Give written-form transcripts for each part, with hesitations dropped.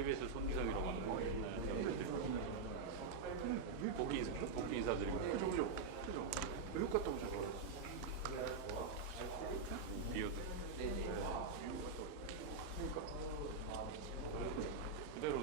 KBS 손기성이라고 합니다. 복귀 인사드립니다. 그죠. 외국 갔다 오셨어요? 비오드. 그러니까. 그대로.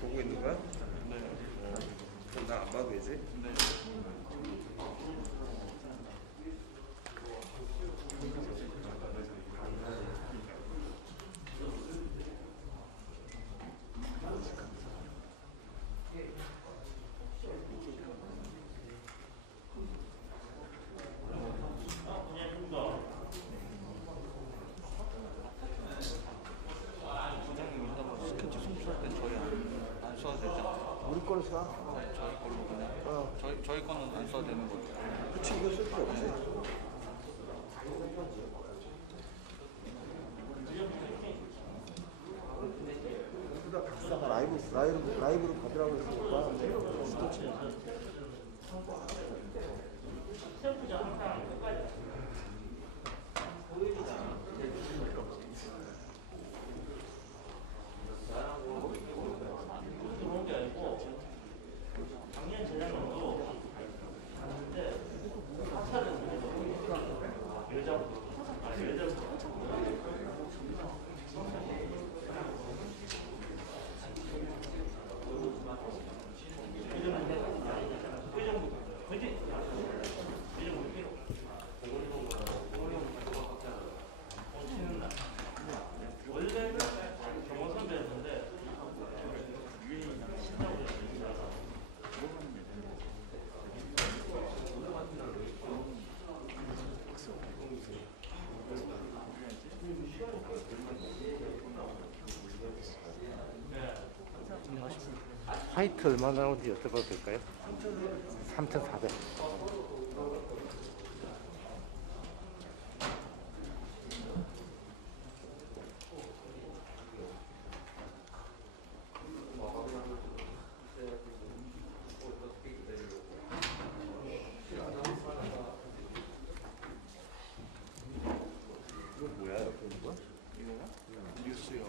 보고 있는 거야? 네. 그럼 나 안 봐도 되지? 네. 우리 거는 사? 네, 저희 걸로 그냥. 저희 거는 안 써도 되는 거죠. 그치, 이거 쓸 필요 없지. 그다 박사가 라이브로 받으라고 했으니까 스토치는. 화이트 얼마나 나오는지 여쭤봐도 될까요? 3,400. 이거 뭐야, 이렇게 있는 거야? 이거요? 뉴스요.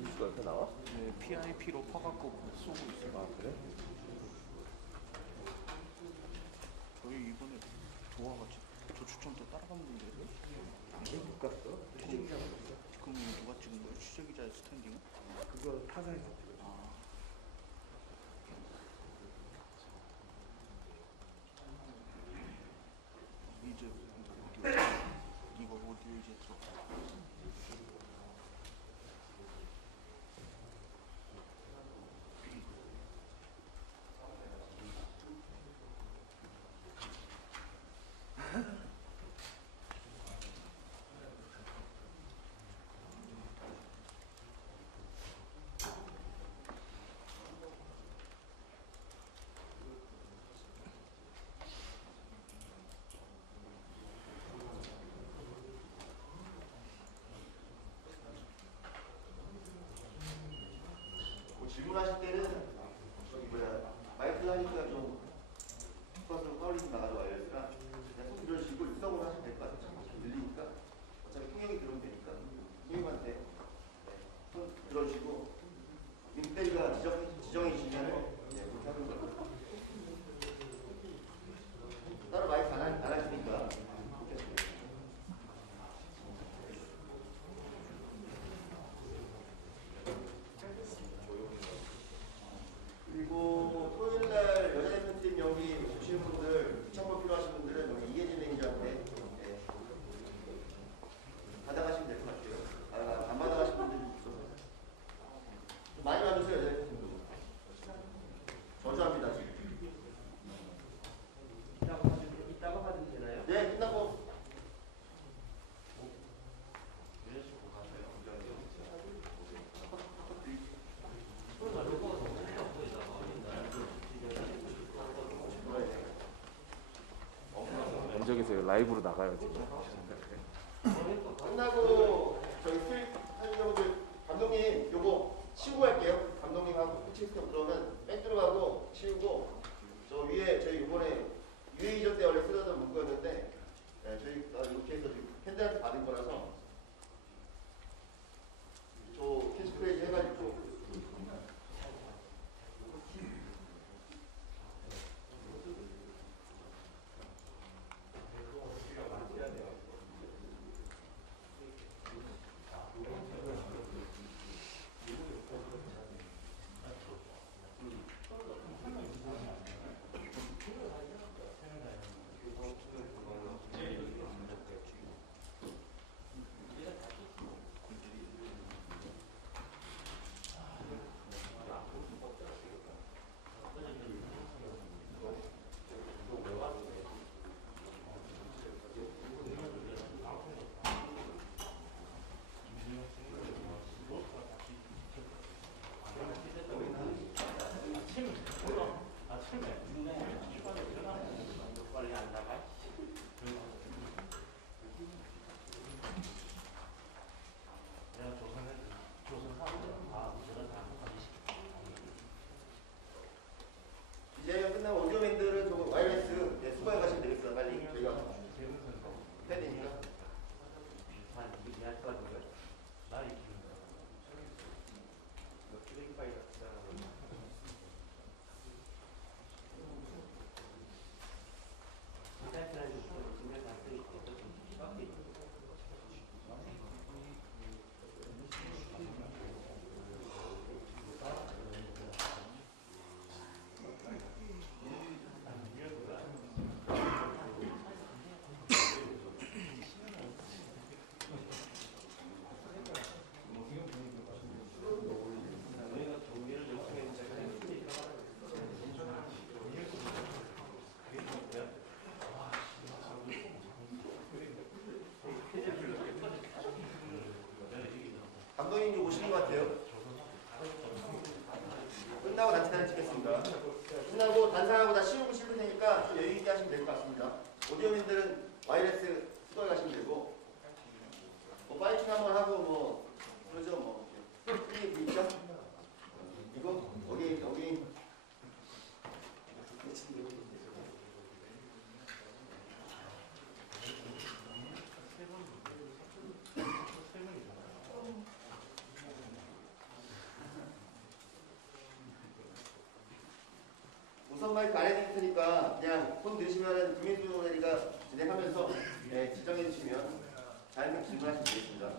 뉴스가 이렇게 나와? 네, PIP로 퍼갖고 쏘고 있어요. 아, 그래? 저희 이번에 좋아가지고 저 추첨도 따라가는 건데. 이게 못 갔어? 취재기자 갔어? 그럼 누가 찍은 거예요? 취재기자의 스탠딩은? 그거 타사에서 찍었어. 이제 이거 어디에 이제 또 질문하실 때는 저기 마이크 하니까 좀 뒷것으로 빨리 나가지고 알려주라. 그냥 손 들어주시고 입성으로 하시면 될 것 같아요. 좀 들리니까 어차피 통역이 들어오면 되니까 통역한테 손 들어주시고 윗대리가 지정해 주시면 그렇게 하는 거예요. 따로 마이크 안 하시니까. 라이브로 나가요 지금. 끝나고 저희 수익 사진분들 감독님 요거 치우고 할게요. 감독님하고 코칭 스텝 그러면 백 들어가고 치우고 저 위에 저희 이번에 UA 이전 때 원래 쓰려던 문구였는데 저희가 이렇게 해서 지금 팬들한테 받은 거라서 저 캐치프레이즈 해가지고 기자회견 끝나고 오디오맨들은 저거 와이어리스 수거해 가시면 되겠어요. 빨리 저희가 해야 되니까. 감독님 좀 오시는 것 같아요. 끝나고 단체 찍겠습니다. 끝나고 단상하고 다 씌우고 싶을 테니까 좀 여유 있게 하시면 될 것 같습니다. 오디오맨들은 와이어리스 수거해 가시면 되고 뭐 파이팅 한번 하고 뭐 그러죠 뭐. 이게 있죠? 이거 여기 우선 마이크 안 해드릴 테니까 그냥 손 드시면은 김민수 대리가 진행하면서 지정해 주시면 자연스럽게 질문하시면 되겠습니다.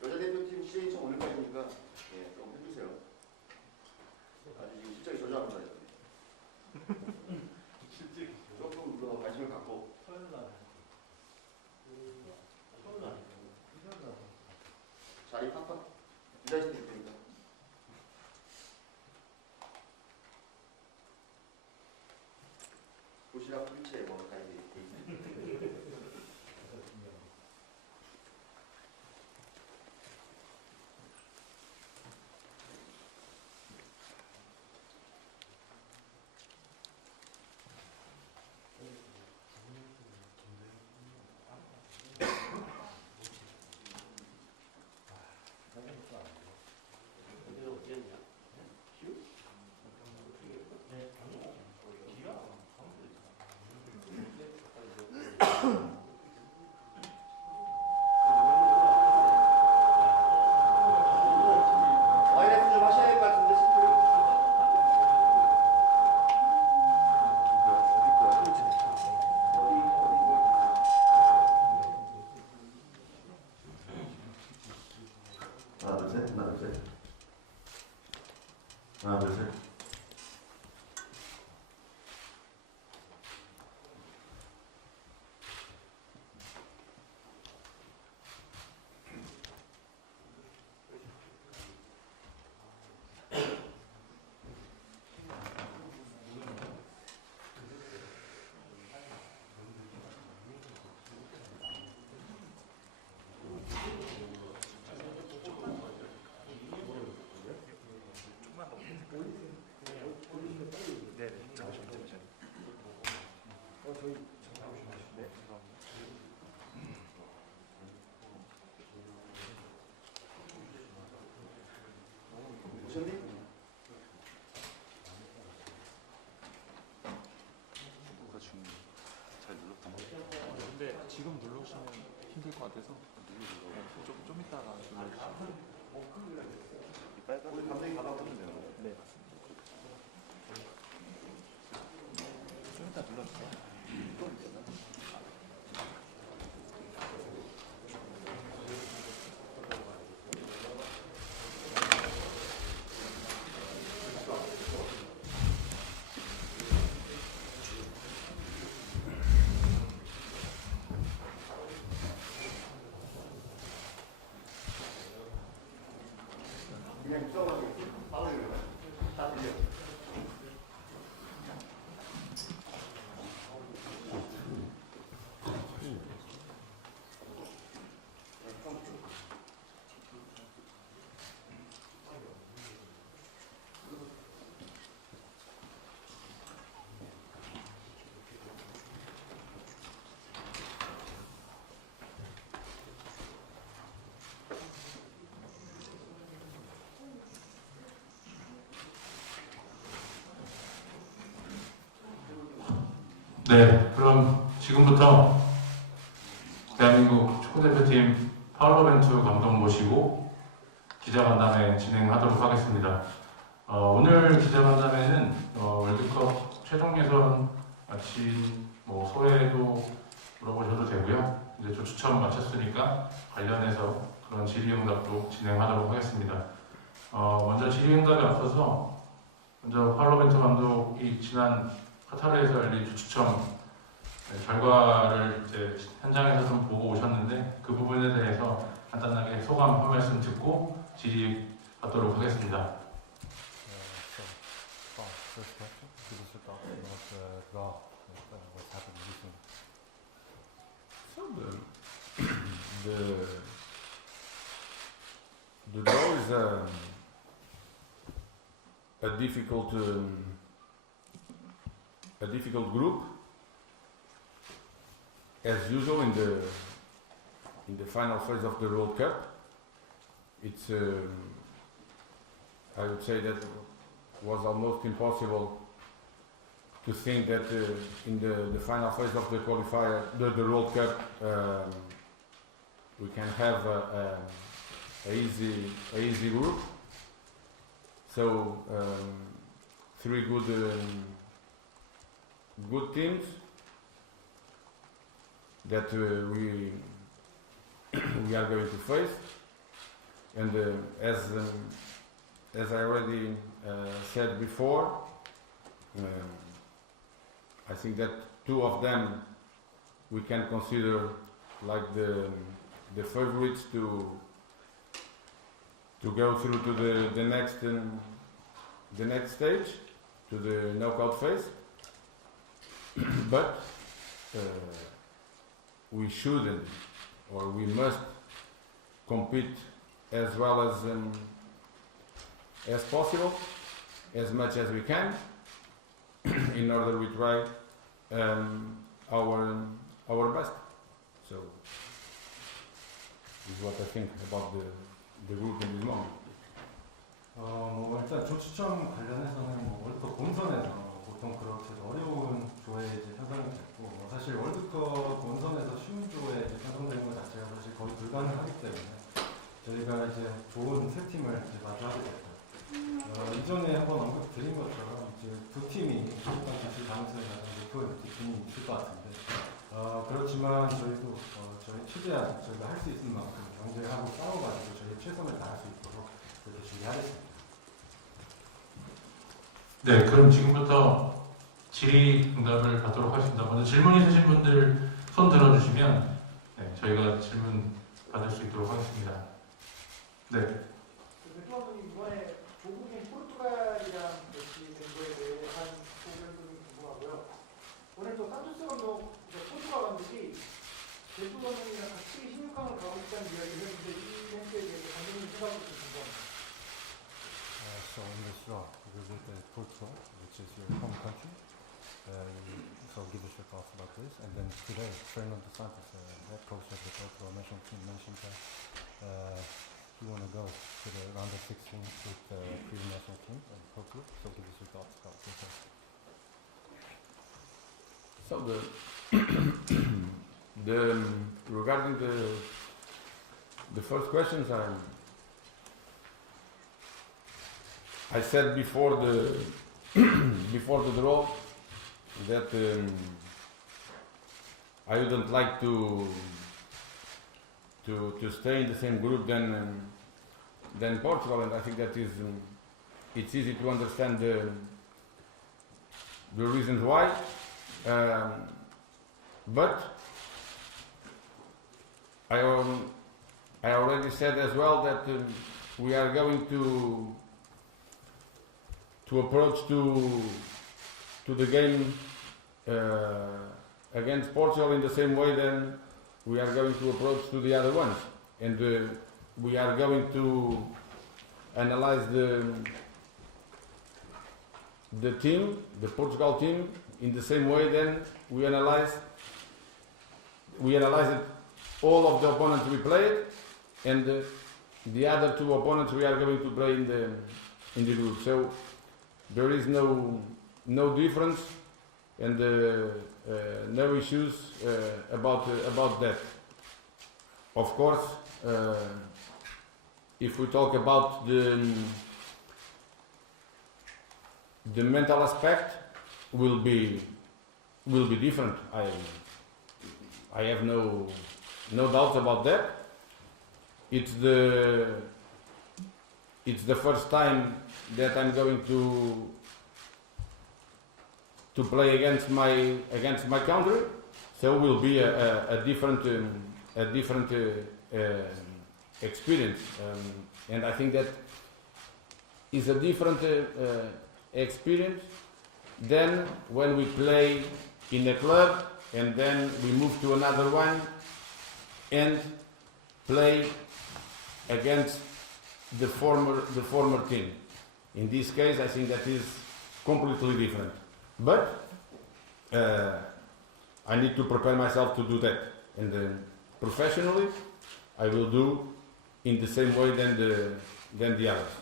국가대표팀 시행청 오늘까지니까 좀 해주세요. 아주 지금 실적이 저조합니다. 조금 더 관심을 갖고 자리 팍팍 기다리실 테니까. 도시락 풀채 뭐 가야 돼. 오셨니? 누가 지금 잘 눌렀던 거 근데 지금 누르시면 힘들 것 같아서 좀 이따가 눌러주시면. 빨간 감독이 받아보면 돼요. 네, 맞습니다. 좀 이따 눌러주세요. 그냥 입성하게 바로 이러면 다 들려. 네, 그럼 지금부터 대한민국 축구대표팀 파울로 감독 모시고 기자간담회 진행하도록 하겠습니다. 오늘 기자간담회는 월드컵 최종 예선 마친 소회도 물어보셔도 되고요. 이제 저 추첨 마쳤으니까 관련해서 그런 질의응답도 진행하도록 하겠습니다. 먼저 질의응답에 앞서서 먼저 파울로 감독이 지난 카타르에서 열린 추첨 결과를 이제 현장에서 좀 보고 오셨는데 그 부분에 대해서 간단하게 소감 한 말씀 듣고 질의하도록 하겠습니다. First question, give us your thoughts about the draw, what's happened recently. So the draw is a difficult group, as usual in the final phase of the World Cup. It's I would say that was almost impossible to think that in the final phase of the qualifier, the World Cup, we can have a easy group. So three good teams that we are going to face, and as I already said before, I think that two of them we can consider like the favorites to go through to the next stage, to the knockout phase. But we shouldn't, or we must compete as well as possible, as much as we can, in order we try our best. So this is what I think about the group in this moment. 일단 조추첨 관련해서는 월드컵 본선에서 보통 그렇게 어려운 조에 이제 편성이 됐고, 사실 월드컵 본선에서 쉬운 조에 이제 편성되는 것 자체가 사실 거의 불가능하기 때문에 저희가 이제 좋은 세 팀을 이제 마주하게 됐어요. 이전에 한번 언급드린 것처럼 이제 두 팀이 일단 같이 가능성이 가장 높은 두 팀이 있을 것 같은데, 그렇지만 저희도 저희 최대한 저희가 할 수 있는 만큼 경쟁하고 싸워가지고 저희 최선을 다할 수 있도록 그렇게 준비하겠습니다. 네, 그럼 지금부터 질의응답을 받도록 하겠습니다. 먼저 질문 있으신 분들 손 들어주시면 저희가 질문 받을 수 있도록 하겠습니다. 네. 벤투감독님 이번에 조국인 포르투갈이랑 매치 된 거에 대한 의견도 궁금하고요. 오늘 또 산토스 감독, 포르투갈 감독이 벤투 감독이랑 같이 16강을 가고 있다는 이야기를 했는데 이 벤투에 대해서 감독님 생각을 좀 궁금합니다. So in this draw, we visit Portugal, which is your home country. So give us your thoughts about today, Fernando Santos, head coach of the Portugal national team, mentioned that you want to go to the round of 16 with the pre-national team in Portugal. So give us your thoughts about this. So regarding the first questions, I said before the before the draw that I wouldn't like to stay in the same group than Portugal, and I think that is it's easy to understand the reasons why. But I already said as well that we are going to approach to the game against Portugal in the same way than we are going to approach to the other ones, and we are going to analyze the team, the Portugal team, in the same way than we analyzed all of the opponents we played, and the other two opponents we are going to play in the group. So there is no difference and no issues about that. Of course, if we talk about the mental aspect, will be different. I have no doubts about that. It's the first time that I'm going to play against my country, so it will be a different experience, and I think that is a different experience than when we play in a club and then we move to another one and play against the former team. In this case, I think that is completely different. But I need to prepare myself to do that, and professionally, I will do in the same way than the others.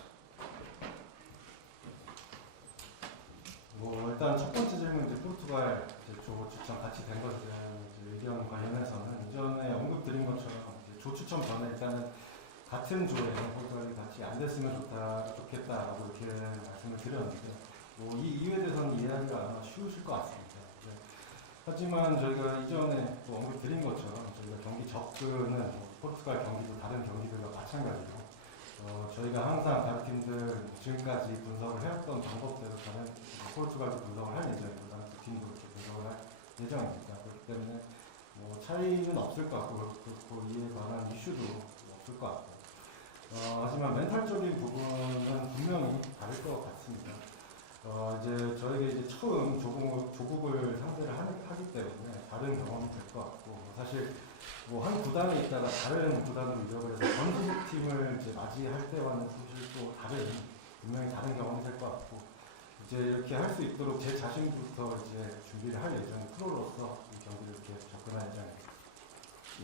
일단 첫 번째 질문 이제 포르투갈 조 추천 같이 된 것에 대한 의견 관련해서는 이전에 언급드린 것처럼 조 추천 전에 일단은 같은 조에 포르투갈이 같이 안 됐으면 좋겠다라고 이렇게 말씀을 드렸는데 이 이유에 대해서는 이해하기가 아마 쉬우실 것 같습니다. 하지만 저희가 이전에 또 언급드린 것처럼 저희가 경기 접근은 포르투갈 경기도 다른 경기들과 마찬가지로 저희가 항상 다른 팀들 지금까지 분석을 해왔던 방법대로 저는 포르투갈도 분석을 할 예정이고 다른 두 팀도 이렇게 분석을 할 예정입니다. 그렇기 때문에 차이는 없을 것 같고 이에 관한 이슈도 없을 것 같고 하지만 멘탈적인 부분은 분명히 다를 것 같습니다. 이제 저에게 이제 처음 조국을 상대를 하기 때문에 다른 경험이 될 것 같고 사실 한 구단에 있다가 다른 구단으로 이적을 해서 전소팀을 이제 맞이할 때와는 사실 또 분명히 다른 경험이 될 것 같고 이제 이렇게 할 수 있도록 제 자신부터 이제 준비를 할 예정인 프로로서 이 경기를 이렇게 접근할 예정입니다.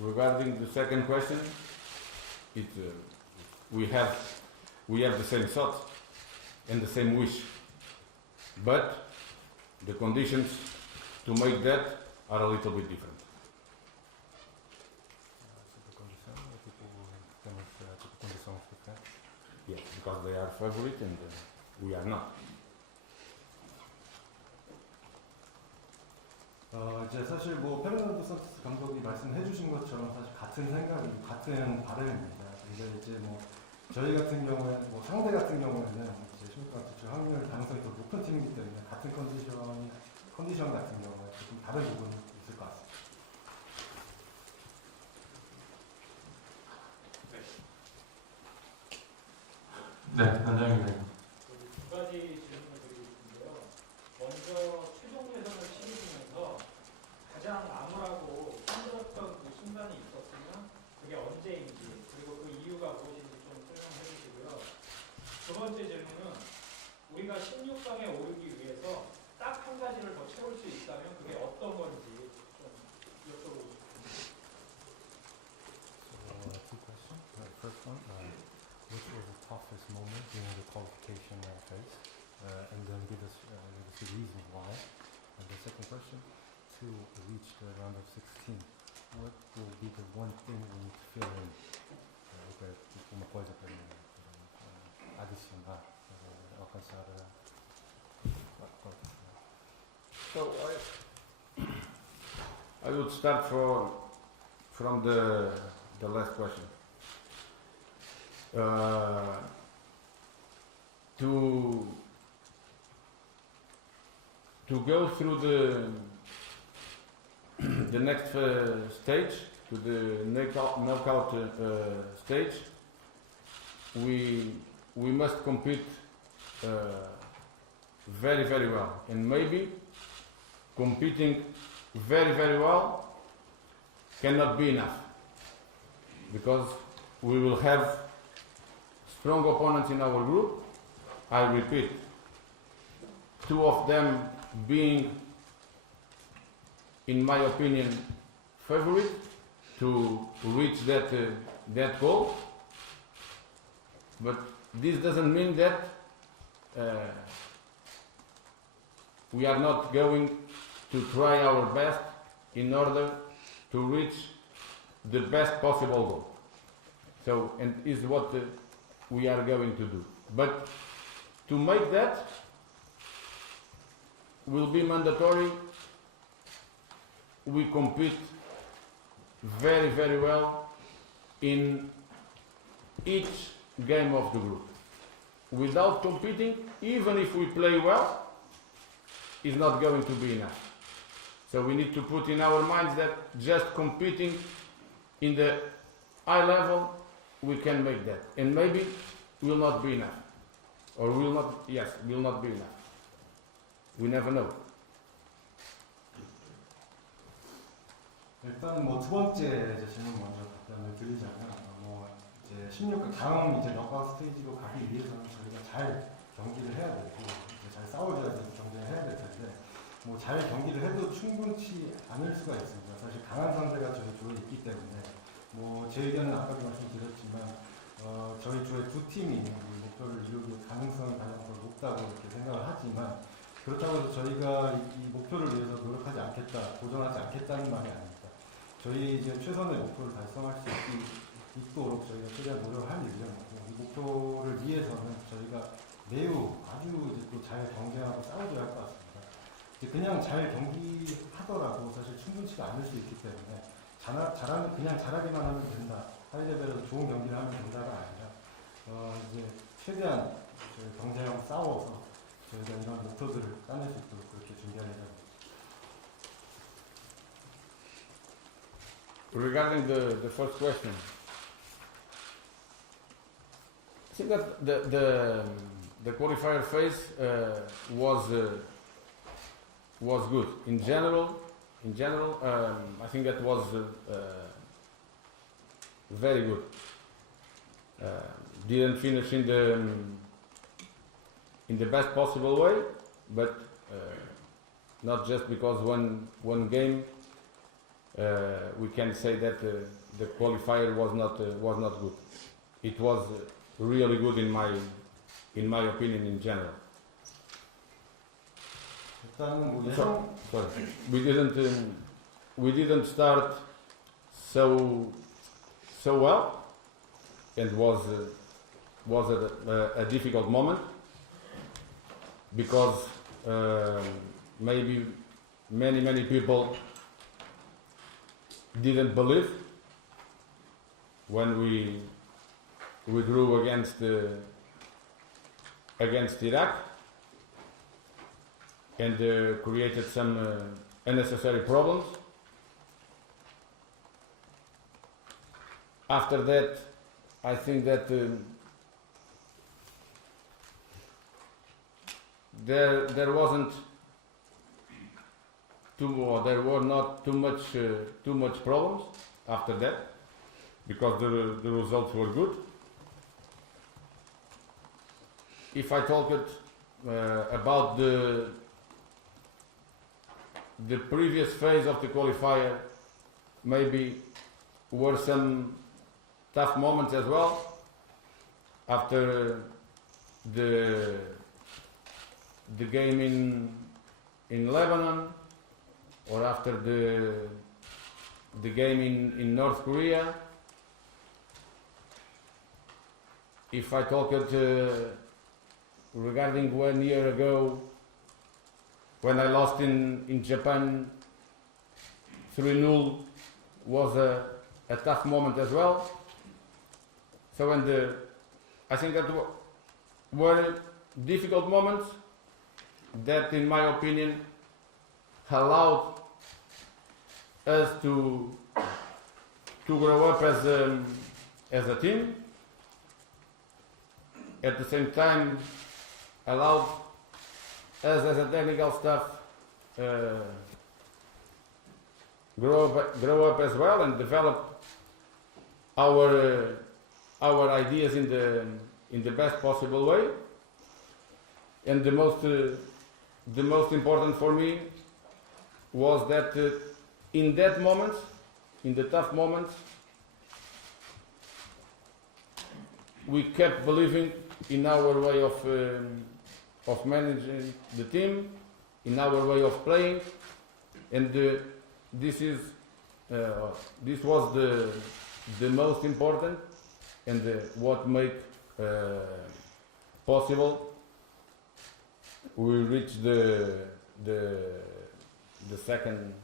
Regarding the second question, we have the same thought and the same wish, but the conditions to make that are a little bit different. Yes, because they are favorite and we are not. 이제 사실 페르난도 산토스 감독이 말씀해주신 것처럼 사실 같은 생각이고 같은 바람입니다. 근데 이제 저희 같은 경우에 상대 같은 경우에는 이제 16강 진출 확률 가능성이 더 높은 팀이기 때문에 같은 컨디션 같은 경우에 좀 다른 부분이 있을 것 같습니다. 네, 단장님. 두 가지 질문을 드리고 싶은데요. 먼저 최종 예선을 치르면서 가장 암울하고 힘들었던 그 순간이 있었으면 그게 언제인지 그리고 그 이유가 무엇인지 좀 설명해 주시고요. 두 번째 질문은 우리가 16강에 오르기 위해서 딱 한 가지를 더 채울 수 있다면 그게 어떤 건지 to reach the round of 16, what will be the one thing we need to fill in? Uma coisa para adicionar para alcançar a quarta final. So I would start from the last question. To go through the next stage, to the knockout stage, we must compete very, very well, and maybe competing very, very well cannot be enough, because we will have strong opponents in our group. I repeat, 2 of them being, in my opinion, favorite to reach that goal. But this doesn't mean that we are not going to try our best in order to reach the best possible goal. So, and is what we are going to do. But to make that will be mandatory. We compete very, very well in each game of the group. Without competing, even if we play well, is not going to be enough. So we need to put in our minds that just competing in the high level, we can make that. And maybe will not be enough. Or will not be enough. We never know. 일단 뭐 두 번째 이제 질문 먼저 답변을 드리자면 이제 16강 다음 이제 너크아웃 스테이지로 가기 위해서는 저희가 잘 경기를 해야 되고 이제 잘 싸워줘야 되고 경기를 해야 될 텐데 뭐 잘 경기를 해도 충분치 않을 수가 있습니다. 사실 강한 상대가 저희 조에 있기 때문에 뭐 제 의견은 아까도 말씀드렸지만 저희 조의 2팀이 이 목표를 이루기 가능성이 가장 더 높다고 이렇게 생각을 하지만 그렇다고 해서 저희가 이 목표를 위해서 노력하지 않겠다, 도전하지 않겠다는 말이 아닙니다. 저희 이제 최선의 목표를 달성할 수 있도록 저희가 최대한 노력을 할 예정이고 이 목표를 위해서는 저희가 매우 아주 이제 또 잘 경쟁하고 싸워줘야 할 것 같습니다. 이제 그냥 잘 경기하더라도 사실 충분치가 않을 수 있기 때문에 그냥 잘하기만 하면 된다. 하이 레벨에서 좋은 경기를 하면 된다가 아니라 이제 최대한 저희 경쟁하고 싸워서 저희가 이런 목표들을 따낼 수 있도록 그렇게 준비할 예정입니다. Regarding the first question, I think that the qualifier phase was good. In general, I think that was very good. Didn't finish in the best possible way, but not just because one game. We can say that the qualifier was not good. It was really good in my opinion in general. So, we didn't start so well, and was a difficult moment because maybe many people didn't believe when we drew against Iraq and created some unnecessary problems. After that, I think that there wasn't there were not too much problems after that, because the results were good. If I talk about the previous phase of the qualifier, maybe were some tough moments as well. After the game in Lebanon, or after the game in North Korea. If I talk regarding 1 year ago when I lost in Japan 3-0, was a tough moment as well. So I think that were difficult moments that, in my opinion, allowed us to grow up as a team. At the same time, allowed us as a technical staff grow up as well and develop our ideas in the best possible way. And the most important for me was that in that moment, in the tough moments, we kept believing in our way of managing the team, in our way of playing, and this was the most important and what made possible. We reached the second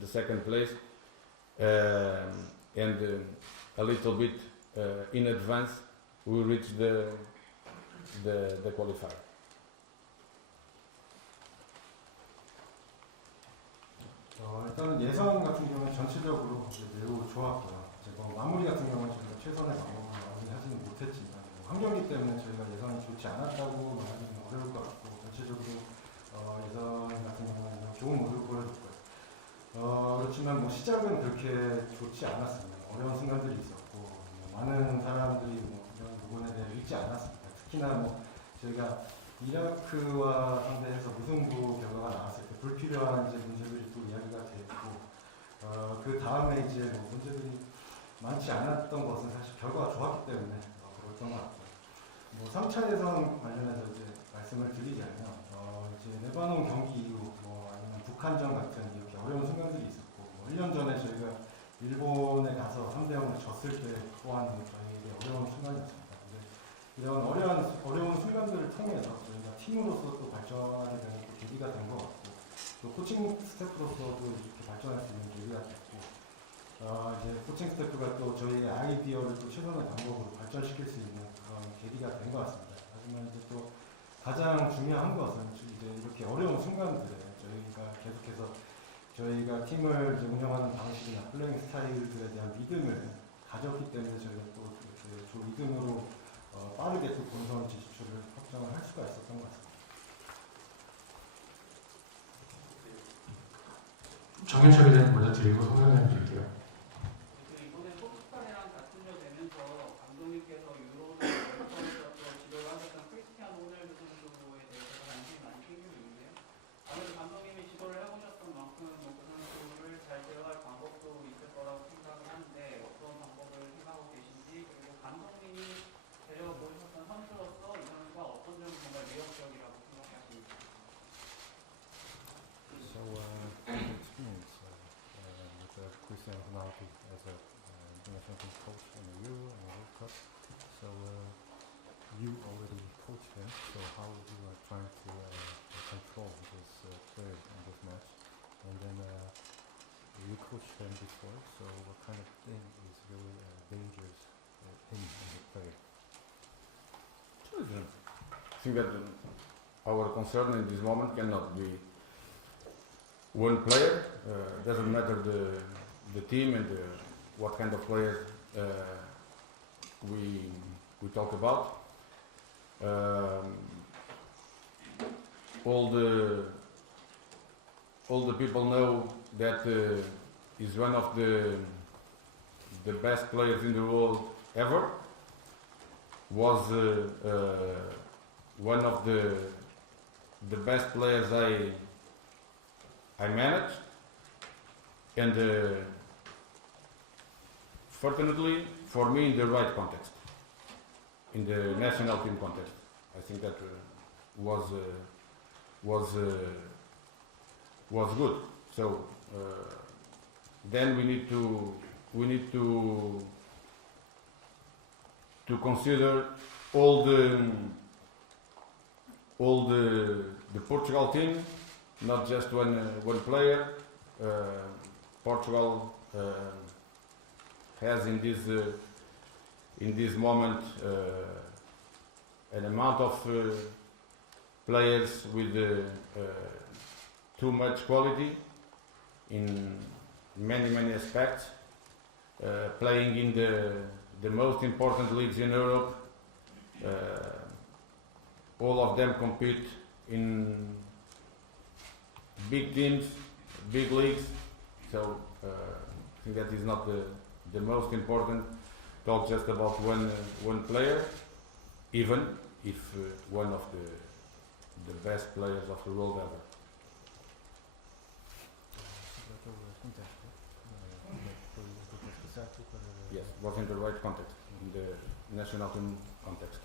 the second place, and a little bit in advance we reached the qualifier. 일단은 예선 같은 경우는 전체적으로 이제 매우 좋았고요. 이제 뭐 마무리 같은 경우는 저희가 최선의 방법을 마무리하지는 못했지만 한 경기 때문에 저희가 예선이 좋지 않았다고 말하기는 어려울 것 같고, 전체적으로 예선 같은 경우는 좋은 모습을 보여줬고요. 그렇지만 뭐 시작은 그렇게 좋지 않았습니다. 어려운 순간들이 있었고, 많은 사람들이 이런 부분에 대해 믿지 않았습니다. 특히나 저희가 이라크와 상대해서 무승부 결과가 나왔을 때 불필요한 이제 문제들이 또 이야기가 됐고, 그 다음에 이제 문제들이 많지 않았던 것은 사실 결과가 좋았기 때문에 그랬던 것 같고요. 3차 예선 관련해서 이제 말씀을 드리자면, 이제 레바논 경기 이후 아니면 북한전 같은 이렇게 어려운 순간들이 있었고, 1년 전에 저희가 일본에 가서 3대0을 졌을 때 또한 저희에게 어려운 순간이었습니다. 이런 어려운 순간들을 통해서 저희가 팀으로서 또 발전하게 되는 계기가 된 것 같고, 또 코칭 스태프로서도 이렇게 발전할 수 있는 계기가 됐고, 이제 코칭 스태프가 또 저희의 아이디어를 또 최선의 방법으로 발전시킬 수 있는 그런 계기가 된 것 같습니다. 하지만 이제 또 가장 중요한 것은 이제 이렇게 어려운 순간들에 저희가 계속해서 저희가 팀을 이제 운영하는 방식이나 플레잉 스타일들에 대한 믿음을 가졌기 때문에 저희가 또 이렇게 저 믿음으로 빠르게 또 본선 지지출을 확정을 할 수가 있었던 것 같습니다. 정현철 기자님 먼저 드리고 성명해 드릴게요. 이번에 포르투갈이랑 다툼이 되면서 감독님께서 유로를 결정해서 지도를 하셨던 크리스티아노 호날두 선수에 대해서 관심이 많이 생기고 있는데요. 아무래도 감독님이 지도를 해보셨던 만큼 그 선수를 잘 대화할 방법도 있을 거라고 생각을 하는데 어떤 방법을 생각하고 계신지, 그리고 감독님이 데려보셨던 선수로서 이 선수가 어떤 점이 정말 매력적이라고 생각하시는지. So, experience with Cristiano Ronaldo as a international team coach in the Euro and the World Cup. So, you already coached him. So, how you are trying to control this player in this match? And then you coached him before. So, what kind of thing is really dangerous in the player? I think that our concern in this moment cannot be one player. Doesn't matter the team and what kind of players we talk about. All the people know that he's one of the best players in the world ever. Was one of the best players I managed, and fortunately for me in the right context, in the national team context. I think that was good. So then we need to consider all the Portugal team, not just one player. Portugal has in this moment an amount of players with too much quality in many aspects, playing in the most important leagues in Europe. All of them compete in big teams, big leagues. So I think that is not the most important. Talk just about one player, even if one of the best players of the world ever. Yes, was in the right context, in the national team context.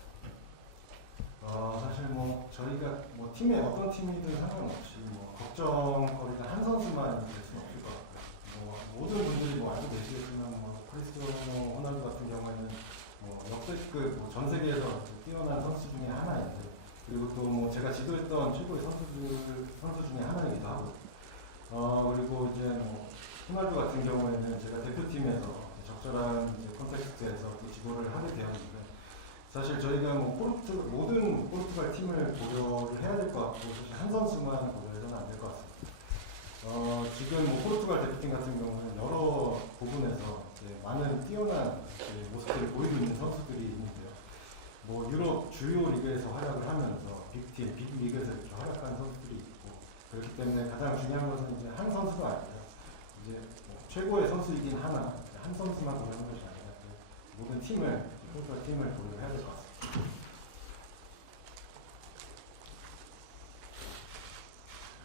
사실 뭐 저희가 뭐 팀에 어떤 팀이든 상관없이 뭐 걱정거리가 한 선수만 될 수는 없을 것 같고요. 뭐 모든 분들이 뭐 알고 계시겠지만 뭐 크리스티아노 호날두 같은 경우에는 뭐 역대급 뭐 전 세계에서 뛰어난 선수 중에 하나인데, 그리고 또 뭐 제가 지도했던 최고의 선수 중에 하나이기도 하고, 그리고 이제 뭐 호날두 같은 경우에는 제가 대표팀에서 적절한 이제 컨텍스트에서 또 지도를 하게 되었는데, 사실 저희가 뭐 모든 포르투갈 팀을 고려를 해야 될 것 같고, 사실 한 선수만 고려해서는 안 될 것 같습니다. 지금 뭐 포르투갈 대표팀 같은 경우는 여러 부분에서 이제 많은 뛰어난 모습들을 보이고 있는 선수들이 있는데요. 뭐 유럽 주요 리그에서 활약을 하면서 빅팀, 빅리그에서 이렇게 활약하는 선수들이 있고, 그렇기 때문에 가장 중요한 것은 이제 한 선수가 아니라 이제 뭐 최고의 선수이긴 하나 한 선수만 고려하는 것이 아니라 모든 팀을, 포르투갈 팀을 고려해야 될 것 같습니다.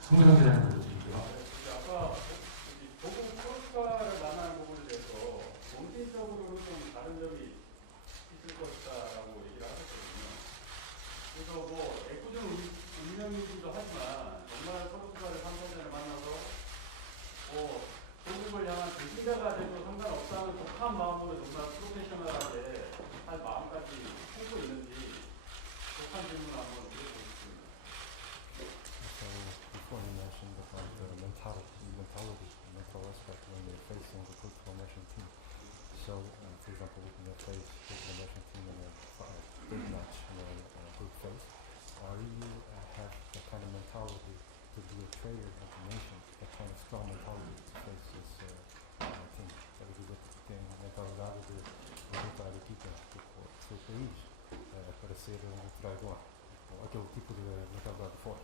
송경 기자님 보여드릴게요. 아까 조국 포르투갈을 만나는 부분에 대해서 정신적으로는 좀 다른 점이 있을 것이다라고 얘기를 하셨거든요. 그래서 뭐 애꿎은 운명이기도 하지만 정말 포르투갈의 3선전을 만나서 뭐 조국을 향한 배신자가 돼도 상관없다는 독한 마음으로 정말 프로페셔널하게 할 마음까지 품고 있는지 독한 질문 한번 드려보겠습니다. So before you mentioned about the mental aspect when you're facing the Portugal national team. So, for example, when you face Portugal national team in a big match, group phase, you have that kind of mentality to be a trader of the nation, that kind of strong mentality to face this team. Sabe dizer que tem a mentalidade de lutar a equipa do seu país para ser um traidor, ou aquele tipo de mentalidade forte.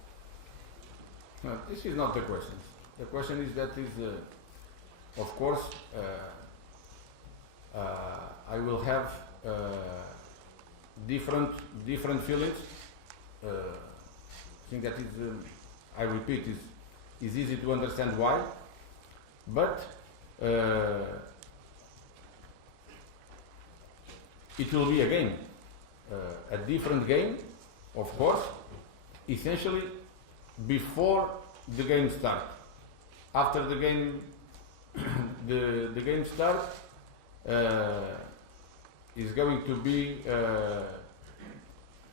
No, this is not the question. The question is that of course, I will have different feelings. I think that is, I repeat, is easy to understand why, but it will be a game, a different game, of course, essentially before the game starts. After the game, the game starts, is going to be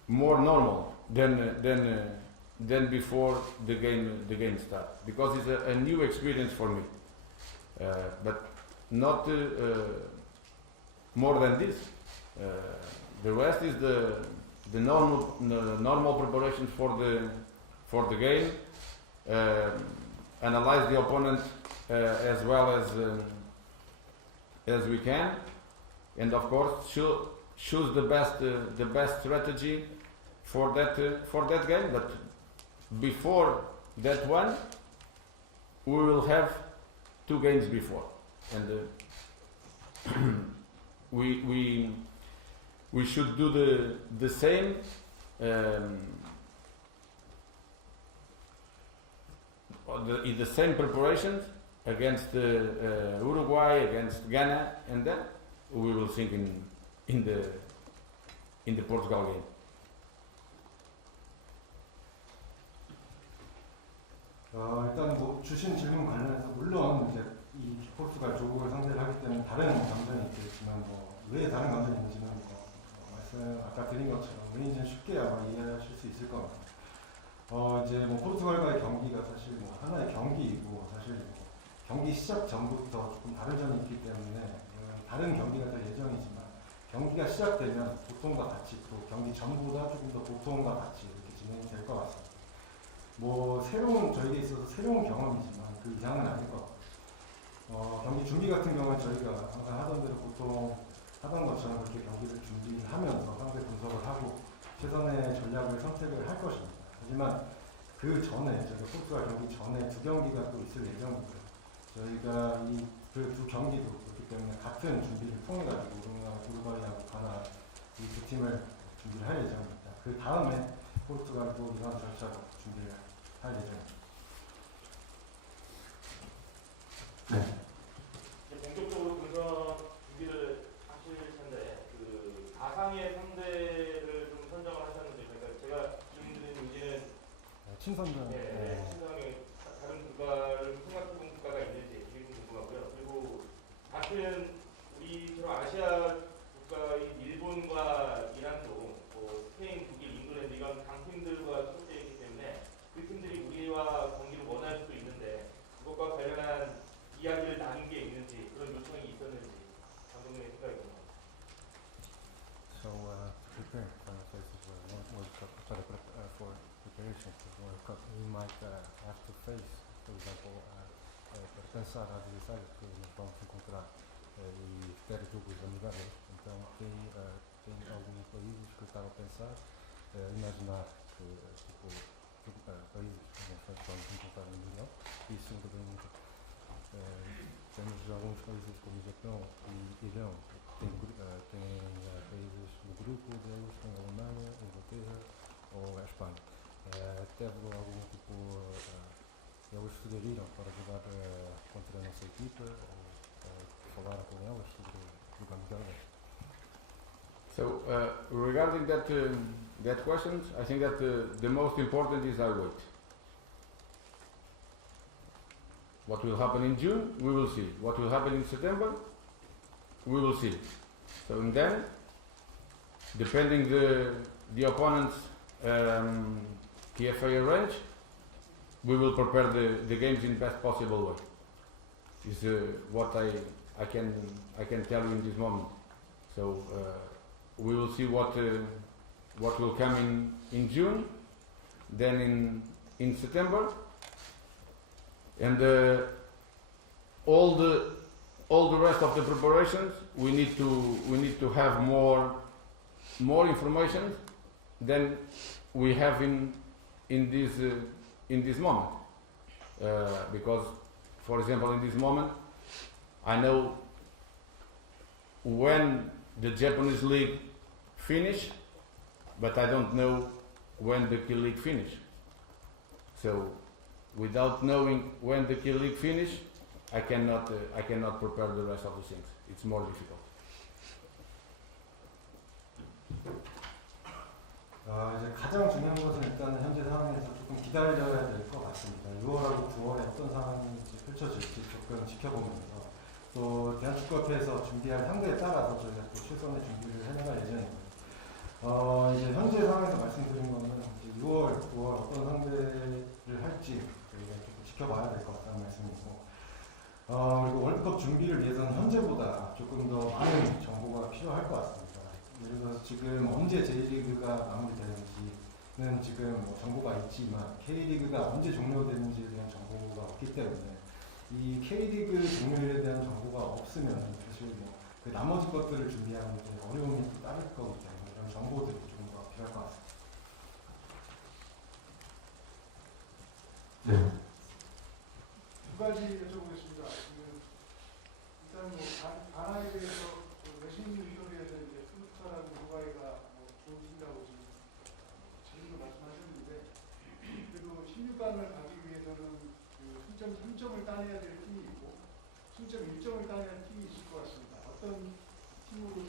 more normal than before the game starts, because it's a new experience for me, but not more than this. The rest is the normal preparation for the game, analyze the opponent as well as we can, and of course choose the best strategy for that game. But before that one, we will have 2 games before, and we should do the same. The same preparations against Uruguay, against Ghana, and then we will think in the Portugal game. 일단 뭐 주신 질문 관련해서 물론 이제 이 포르투갈 조국을 상대를 하기 때문에 다른 감정이 있겠지만 왜 다른 감정이 있는지는 말씀 아까 드린 것처럼 왜인지는 쉽게 아마 이해하실 수 있을 것 같아요. 이제 뭐 포르투갈과의 경기가 사실 뭐 하나의 경기이고 사실 뭐 경기 시작 전부터 조금 다른 점이 있기 때문에 다른 경기가 될 예정이지만 경기가 시작되면 보통과 같이 또 경기 전보다 조금 더 보통과 같이 이렇게 진행이 될 것 같습니다. 뭐 저희에게 있어서 새로운 경험이지만 그 이상은 아닐 것 같아요. 경기 준비 같은 경우는 저희가 항상 하던 대로 보통 하던 것처럼 그렇게 경기를 준비하면서 상대 분석을 하고 최선의 전략을 선택을 할 것입니다. 하지만 그 전에 저희가 포르투갈 경기 전에 두 경기가 또 있을 예정이고요. 저희가 이 그 두 경기도 그렇기 때문에 같은 준비를 통해 가지고 우루과이하고 가나 이 두 팀을 준비를 할 예정입니다. 그 다음에 포르투갈도 이런 절차로 준비를 할 예정입니다. 네. 이제 본격적으로 본선 준비를 하실 텐데 그 가상의 상대를 좀 선정을 하셨는데 그러니까 제가 질문드린 의지는 친선전. 친선의 다른 국가를 생각해본 국가가 있는지 이게 좀 궁금하고요. 그리고 같은 우리처럼 아시아 국가인 일본과 이란도 뭐 스페인, 독일, 잉글랜드 이런 강팀들과 소속되어 있기 때문에 그 팀들이 우리와 경기를 원할 수도 있는데 그것과 관련한 이야기를 나눈 게 있는지 그런 요청이 있었는지 감독님의 생각이 듭니다. So preparing for the phases World Cup, for preparation for the World Cup, we might have to face, for example, para pensar adversários que nós vamos encontrar e ter jogos amigáveis. Então tem alguns países que eu estava a pensar, imaginar que países que nós vamos encontrar no Mundial, isso também temos alguns países como o Japão e Irão, tem países no grupo deles, tem a Alemanha, a Inglaterra ou a Espanha. Teve algum tipo, eles sugeriram para jogar contra a nossa equipa, falaram com elas sobre jogar amigáveis. So regarding that question, I think that the most important is our weight. What will happen in June, we will see. What will happen in September, we will see. So and then, depending the opponent's TFA range, we will prepare the games in best possible way. Is what I can tell you in this moment. So we will see what will come in June, then in September, and all the rest of the preparations we need to have more information than we have in this moment, because for example in this moment I know when the Japanese league finish, but I don't know when the key league finish. So without knowing when the key league finish, I cannot prepare the rest of the things. It's more difficult. 이제 가장 중요한 것은 일단은 현재 상황에서 조금 기다려야 될 것 같습니다. 6월하고 9월에 어떤 상황이 펼쳐질지 조금 지켜보면서 또 대한축구협회에서 준비할 상대에 따라서 저희가 또 최선의 준비를 해나갈 예정입니다. 이제 현재 상황에서 말씀드린 거는 이제 6월, 9월 어떤 상대를 할지 저희가 조금 지켜봐야 될 것 같다는 말씀이고, 그리고 월드컵 준비를 위해서는 현재보다 조금 더 많은 정보가 필요할 것 같습니다. 예를 들어서 지금 언제 J리그가 마무리되는지는 지금 뭐 정보가 있지만 K리그가 언제 종료되는지에 대한 정보가 없기 때문에 이 K리그 종료에 대한 정보가 없으면 사실 뭐 그 나머지 것들을 준비하는 데 어려움이 따를 거기 때문에 이런 정보들이 좀 더 필요할 것 같습니다. 네. 두 가지 여쭤보겠습니다. 일단 뭐 가나에 대해서 외신 유도리에서 이제 포르투갈하고 우루과이가 뭐 좋은 팀이라고 지금도 말씀하셨는데, 그래도 16강을 가기 위해서는 그 승점 3점을 따내야 될 팀이 있고 승점 1점을 따내야 할 팀이 있을 것 같습니다. 어떤 팀으로 좀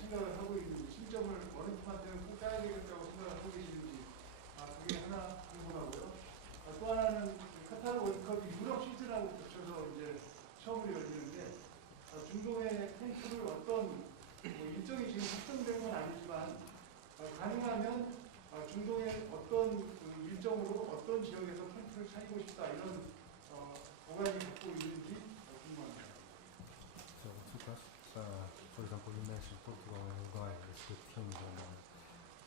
생각을 하고 있는지, 승점을 어느 팀한테는 꼭 따야 되겠다고 생각을 하고 계시는지, 그게 하나 궁금하고요. 또 하나는 카타르 월드컵이 유럽 시즌하고 겹쳐서 이제 처음으로 열리는데 중동의 캠프를 어떤 일정이 지금 확정된 건 아니지만 가능하면 중동의 어떤 일정으로 어떤 지역에서 캠프를 차리고 싶다 이런 보관이 갖고 있는지 궁금합니다. So two questions. For example, you mentioned Portugal and Uruguay as good teams, and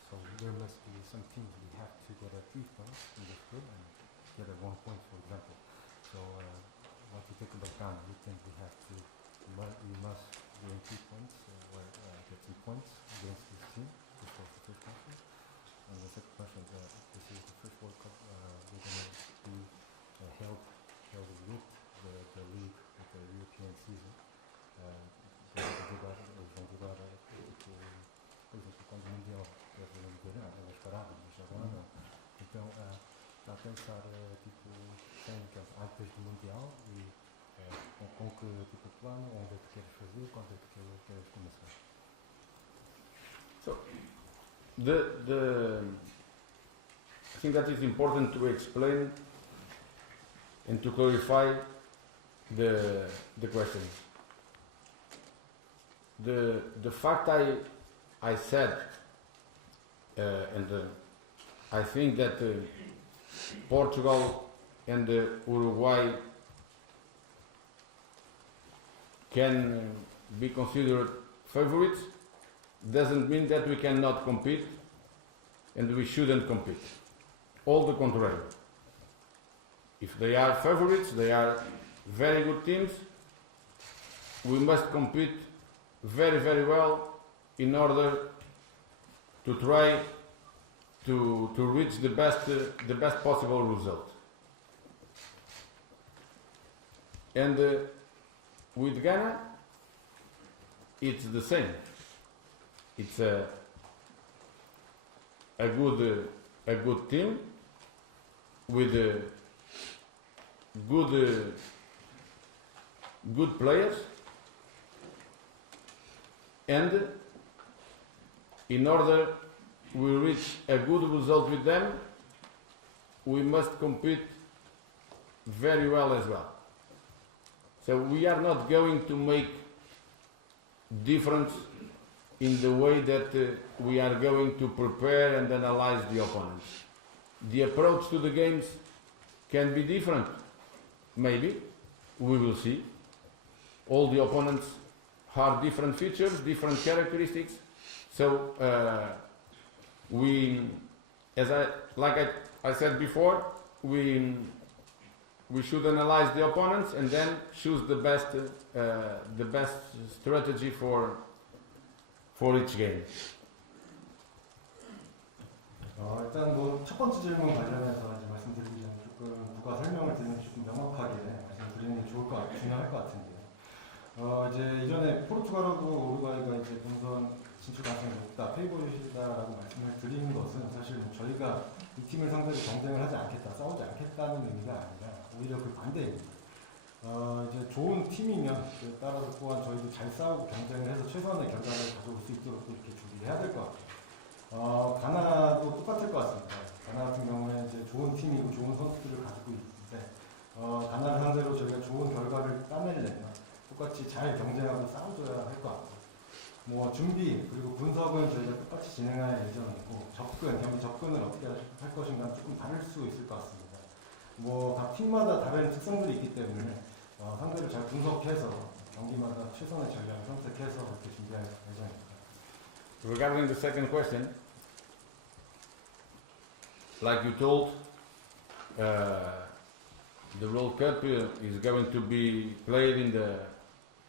so there must be some teams we have to get at 3 points in this group and get at 1 point, for example. So what do you think about Ghana? You think we have to, we must gain 2 points or get 2 points against this team? This was the first question. And the second question, this is the first World Cup we're going to be held with the league, with the European season. Por exemplo, quando o Mundial teve no verão, elas pararam, mas agora não. Então, está a pensar, tipo, tem antes do Mundial e com que tipo de plano, onde é que queres fazer, quando é que queres começar? So, I think that is important to explain and to clarify the question. The fact I said, and I think that Portugal and Uruguay can be considered favorites doesn't mean that we cannot compete and we shouldn't compete. All the contrary. If they are favorites, they are very good teams, we must compete very, very well in order to try to reach the best possible result. And with Ghana, it's the same. It's a good team with good players, and in order we reach a good result with them, we must compete very well as well. So we are not going to make difference in the way that we are going to prepare and analyze the opponents. The approach to the games can be different. Maybe. We will see. All the opponents have different features, different characteristics. So I said before, we should analyze the opponents and then choose the best strategy for each game. 일단 첫 번째 질문 관련해서 이제 말씀드리자면 조금 국가 설명을 드리면 조금 명확하게 말씀드리는 게 중요할 것 같은데요. 이제 이전에 포르투갈하고 우루과이가 이제 본선 진출 가능성이 높다, 페이보릿이다라고 말씀을 드리는 것은 사실 저희가 이 팀을 상대로 경쟁을 하지 않겠다, 싸우지 않겠다는 의미가 아니라 오히려 그 반대입니다. 이제 좋은 팀이면 따라서 또한 저희도 잘 싸우고 경쟁을 해서 최선의 결과를 가져올 수 있도록 이렇게 준비를 해야 될 것 같아요. 가나도 똑같을 것 같습니다. 가나 같은 경우에 이제 좋은 팀이고 좋은 선수들을 가지고 있는데 가나를 상대로 저희가 좋은 결과를 따내려면 똑같이 잘 경쟁하고 싸워줘야 할 것 같고, 준비 그리고 분석은 저희가 똑같이 진행할 예정이고 경기 접근을 어떻게 할 것인가 조금 다를 수 있을 것 같습니다. 각 팀마다 다른 특성들이 있기 때문에 상대를 잘 분석해서 경기마다 최선의 전략을 선택해서 그렇게 준비할 예정입니다. Regarding the second question, like you told, the World Cup is going to be played in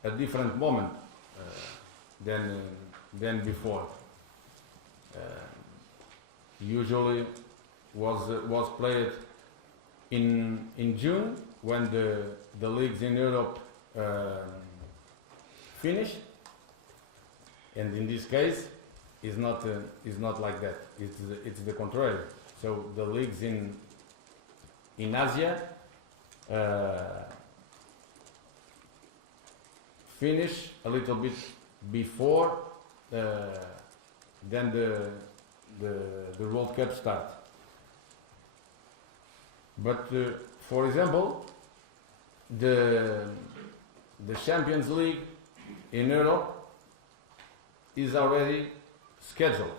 a different moment than before. Usually was played in June when the leagues in Europe finish, and in this case is not like that. It's the contrary. So the leagues in Asia finish a little bit before than the World Cup start. But for example, the Champions League in Europe is already scheduled.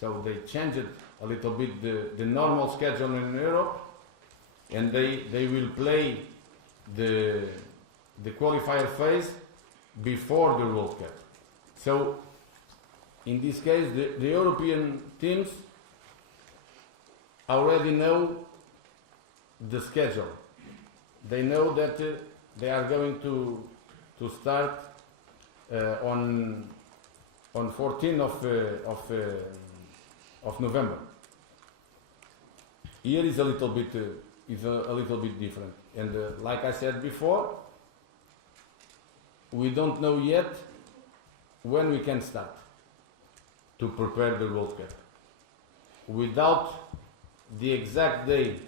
So they changed a little bit the normal schedule in Europe, and they will play the qualifier phase before the World Cup. So in this case, the European teams already know the schedule. They know that they are going to start on 14th of November. Here is a little bit different, and like I said before, we don't know yet when we can start to prepare the World Cup. Without the exact day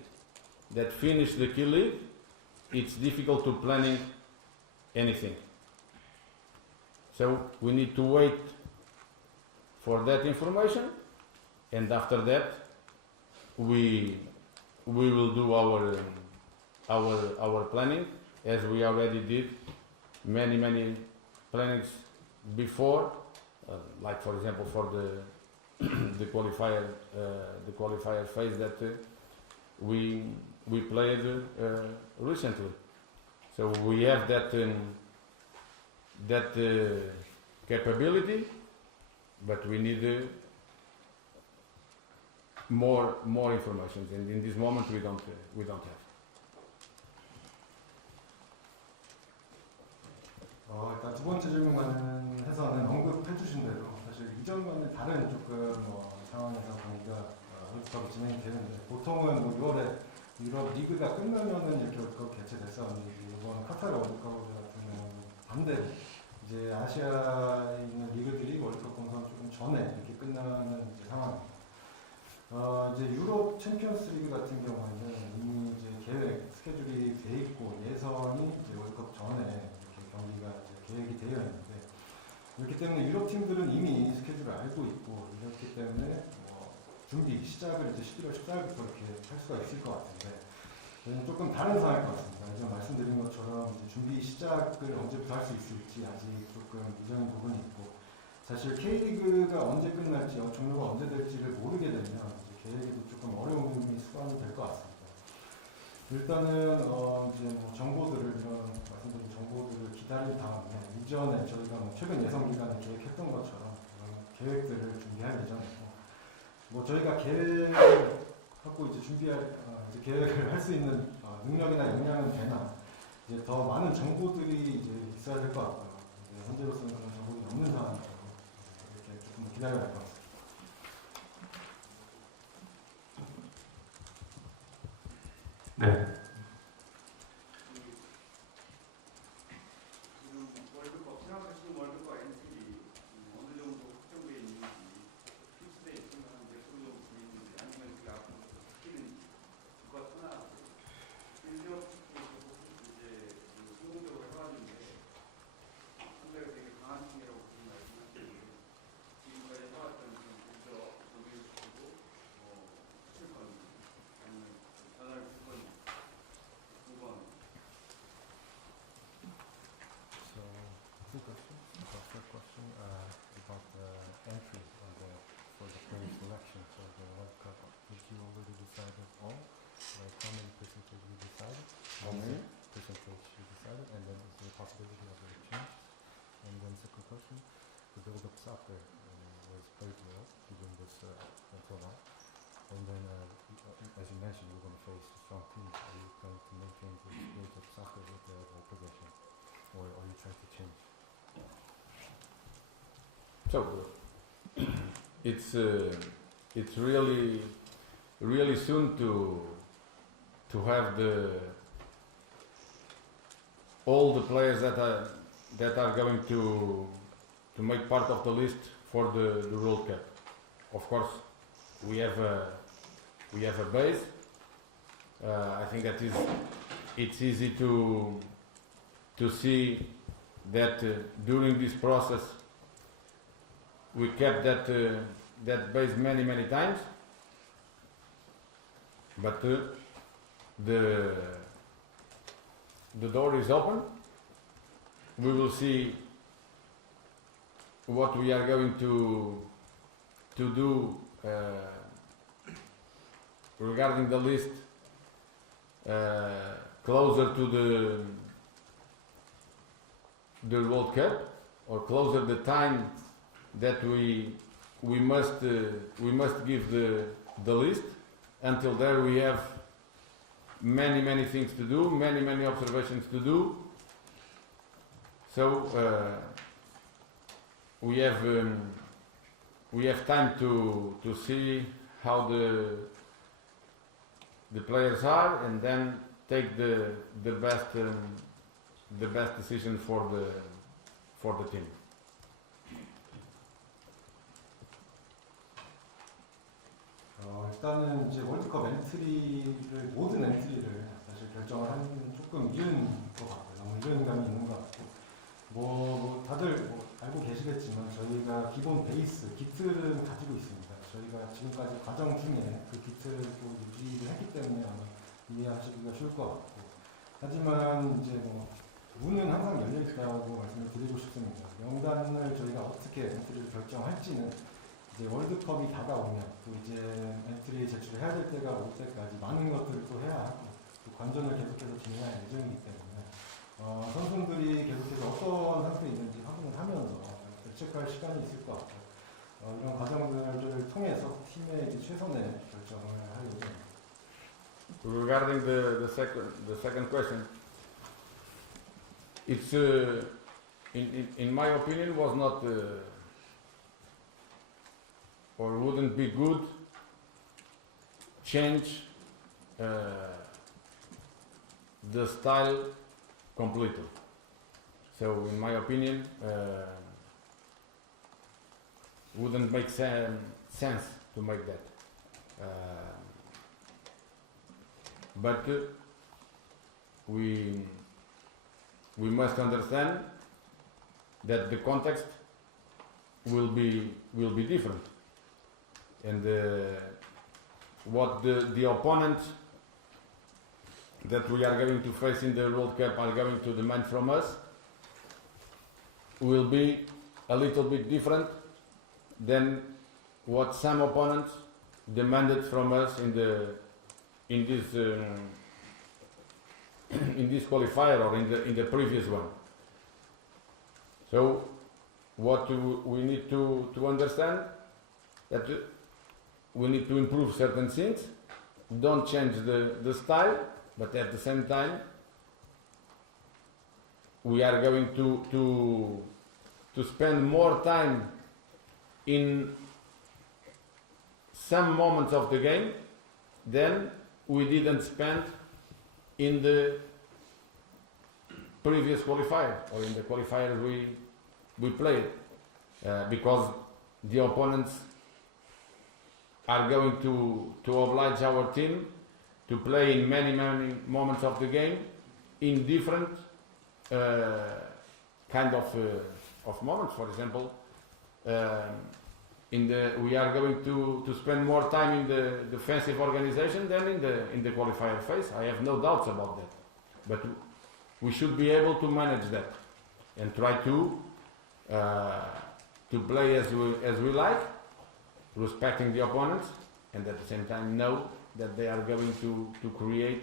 that finish the key league, it's difficult to planning anything. So we need to wait for that information, and after that we will do our planning, as we already did many plannings before, like for example for the qualifier phase that we played recently. So we have that capability, but we need more information, and in this moment we don't have. 일단 두 번째 질문 관련해서는 언급해 주신 대로 사실 이전과는 다른 조금 상황에서 경기가 월드컵이 진행이 되는데, 보통은 6월에 유럽 리그가 끝나면은 이렇게 월드컵 개최됐었는데, 이번 카타르 월드컵 같은 경우는 반대로 이제 아시아에 있는 리그들이 월드컵 본선 조금 전에 이렇게 끝나는 이제 상황입니다. 이제 유럽 챔피언스 리그 같은 경우에는 이미 이제 스케줄이 돼 있고 예선이 이제 월드컵 전에 경기가 이제 계획이 되어 있는데, 그렇기 때문에 유럽 팀들은 이미 스케줄을 알고 있고, 이렇기 때문에 준비 시작을 이제 11월 14일부터 이렇게 할 수가 있을 것 같은데, 저는 조금 다른 상황일 것 같습니다. 이제 말씀드린 것처럼 이제 준비 시작을 언제부터 할 수 있을지 아직 조금 미정인 부분이 있고, 사실 K리그가 언제 끝날지, 종료가 언제 될지를 모르게 되면 이제 계획에도 조금 어려움이 수반이 될 것 같습니다. 일단은 이제 정보들을, 이런 말씀드린 정보들을 기다린 다음에 이전에 저희가 최근 예선 기간에 계획했던 것처럼 계획들을 준비할 예정이고, 저희가 계획을 갖고 이제 이제 계획을 할 수 있는 능력이나 역량은 되나, 이제 더 많은 정보들이 이제 있어야 될 것 같고요. 현재로서는 그런 정보가 없는 상황이라서 이렇게 조금 기다려야 할 것 같습니다. 네. 지금 월드컵 생각하시는 월드컵 엔트리 어느 정도 확정되어 있는지, 필수돼 있으면 몇 프로 정도 있는지, 아니면 그게 앞으로 바뀌는지 그거 하나. 일본 축구에서 이제 성공적으로 해왔는데 상대가 되게 강한 팀이라고 말씀하시는데, 지금까지 해왔던 국적 독일 축구도 수출 건지 아니면 변화를 줄 건지. So, two questions. The first question about the entry for the player selection for the World Cup. Did you already decide all? Like how many percentage you decided? How many percentage you decided, and then is there a possibility of a change? And then second question, the build-up soccer was played well during this until now. And then, as you mentioned, you're going to face strong teams. Are you planning to maintain the spirit of soccer with the ball possession, or are you trying to change? So it's really soon to have all the players that are going to make part of the list for the World Cup. Of course, we have a base. I think that it's easy to see that during this process we kept that base many times, but the door is open. We will see what we are going to do regarding the list closer to the World Cup, or closer the time that we must give the list. Until there, we have many things to do, many observations to do. So we have time to see how the players are, and then take the best decision for the team. 일단은 이제 월드컵 엔트리를, 모든 엔트리를 사실 결정을 하는 조금 이른 것 같고요. 너무 이른 감이 있는 것 같고, 뭐 다들 알고 계시겠지만 저희가 기본 베이스 기틀은 가지고 있습니다. 저희가 지금까지 과정 중에 그 기틀을 또 유지를 했기 때문에 아마 이해하시기가 쉬울 것 같고, 하지만 이제 문은 항상 열려 있다고 말씀을 드리고 싶습니다. 명단을 저희가 어떻게 엔트리를 결정할지는 이제 월드컵이 다가오면, 또 이제 엔트리 제출을 해야 될 때가 올 때까지 많은 것들을 또 해야 하고, 또 관전을 계속해서 진행할 예정이기 때문에 선수들이 계속해서 어떤 상태에 있는지 확인을 하면서 체크할 시간이 있을 것 같고, 이런 과정들을 통해서 팀의 이제 최선의 결정을 할 예정입니다. Regarding the second question, it's in my opinion was not or wouldn't be good change the style completely. So in my opinion, wouldn't make sense to make that. But we must understand that the context will be different, and what the opponents that we are going to face in the World Cup are going to demand from us will be a little bit different than what some opponents demanded from us in this qualifier or in the previous one. So what we need to understand that we need to improve certain things, don't change the style, but at the same time we are going to spend more time in some moments of the game than we didn't spend in the previous qualifier or in the qualifiers we played, because the opponents are going to oblige our team to play in many moments of the game in different kind of moments. For example, we are going to spend more time in the defensive organization than in the qualifier phase. I have no doubts about that, but we should be able to manage that and try to play as we like, respecting the opponents, and at the same time know that they are going to create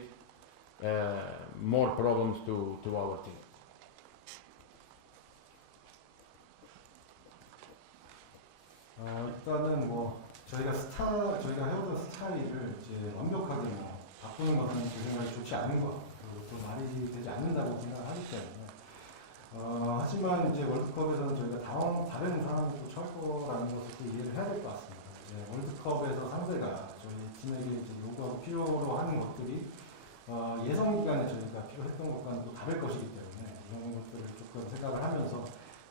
more problems to our team. 일단은 저희가 해오던 스타일을 이제 완벽하게 바꾸는 것은 제 생각에 좋지 않은 것 같고, 또 말이 되지 않는다고 생각하기 때문에, 하지만 이제 월드컵에서는 저희가 다른 상황이 또 처할 거라는 것을 또 이해를 해야 될 것 같습니다. 월드컵에서 상대가 저희 팀에게 이제 요구하고 필요로 하는 것들이 예선 기간에 저희가 필요했던 것과는 또 다를 것이기 때문에, 이런 것들을 조금 생각을 하면서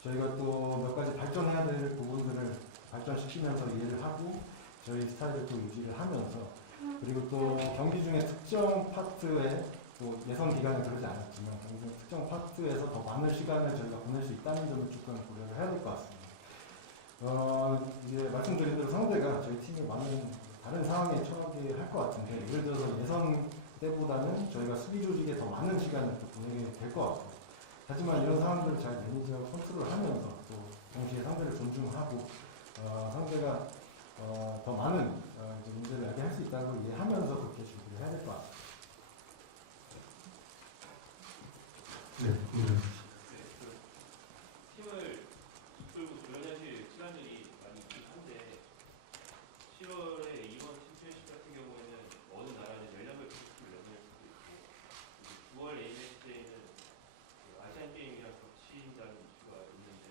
저희가 또 몇 가지 발전해야 될 부분들을 발전시키면서 이해를 하고, 저희 스타일을 또 유지를 하면서, 그리고 또 경기 중에 특정 파트에 또 예선 기간에 그러지 않았지만 경기 중에 특정 파트에서 더 많은 시간을 저희가 보낼 수 있다는 점을 조금 고려를 해야 될 것 같습니다. 이제 말씀드린 대로 상대가 저희 팀이 많은 다른 상황에 처하게 할 것 같은데, 예를 들어서 예선 때보다는 저희가 수비 조직에 더 많은 시간을 또 보내게 될 것 같아요. 하지만 이런 상황들을 잘 매니저 컨트롤하면서 또 동시에 상대를 존중하고 상대가 더 많은 이제 문제를 야기할 수 있다는 걸 이해하면서 그렇게 준비를 해야 될 것 같습니다. 네, 팀을 이끌고 조연하실 시간들이 많이 있긴 한데 10월에 이번 챔피언십 같은 경우에는 어느 나라는 14명 선수를 연을 수도 있고 9월 AMS에는 아시안 게임이랑 겹친다는 이슈가 있는데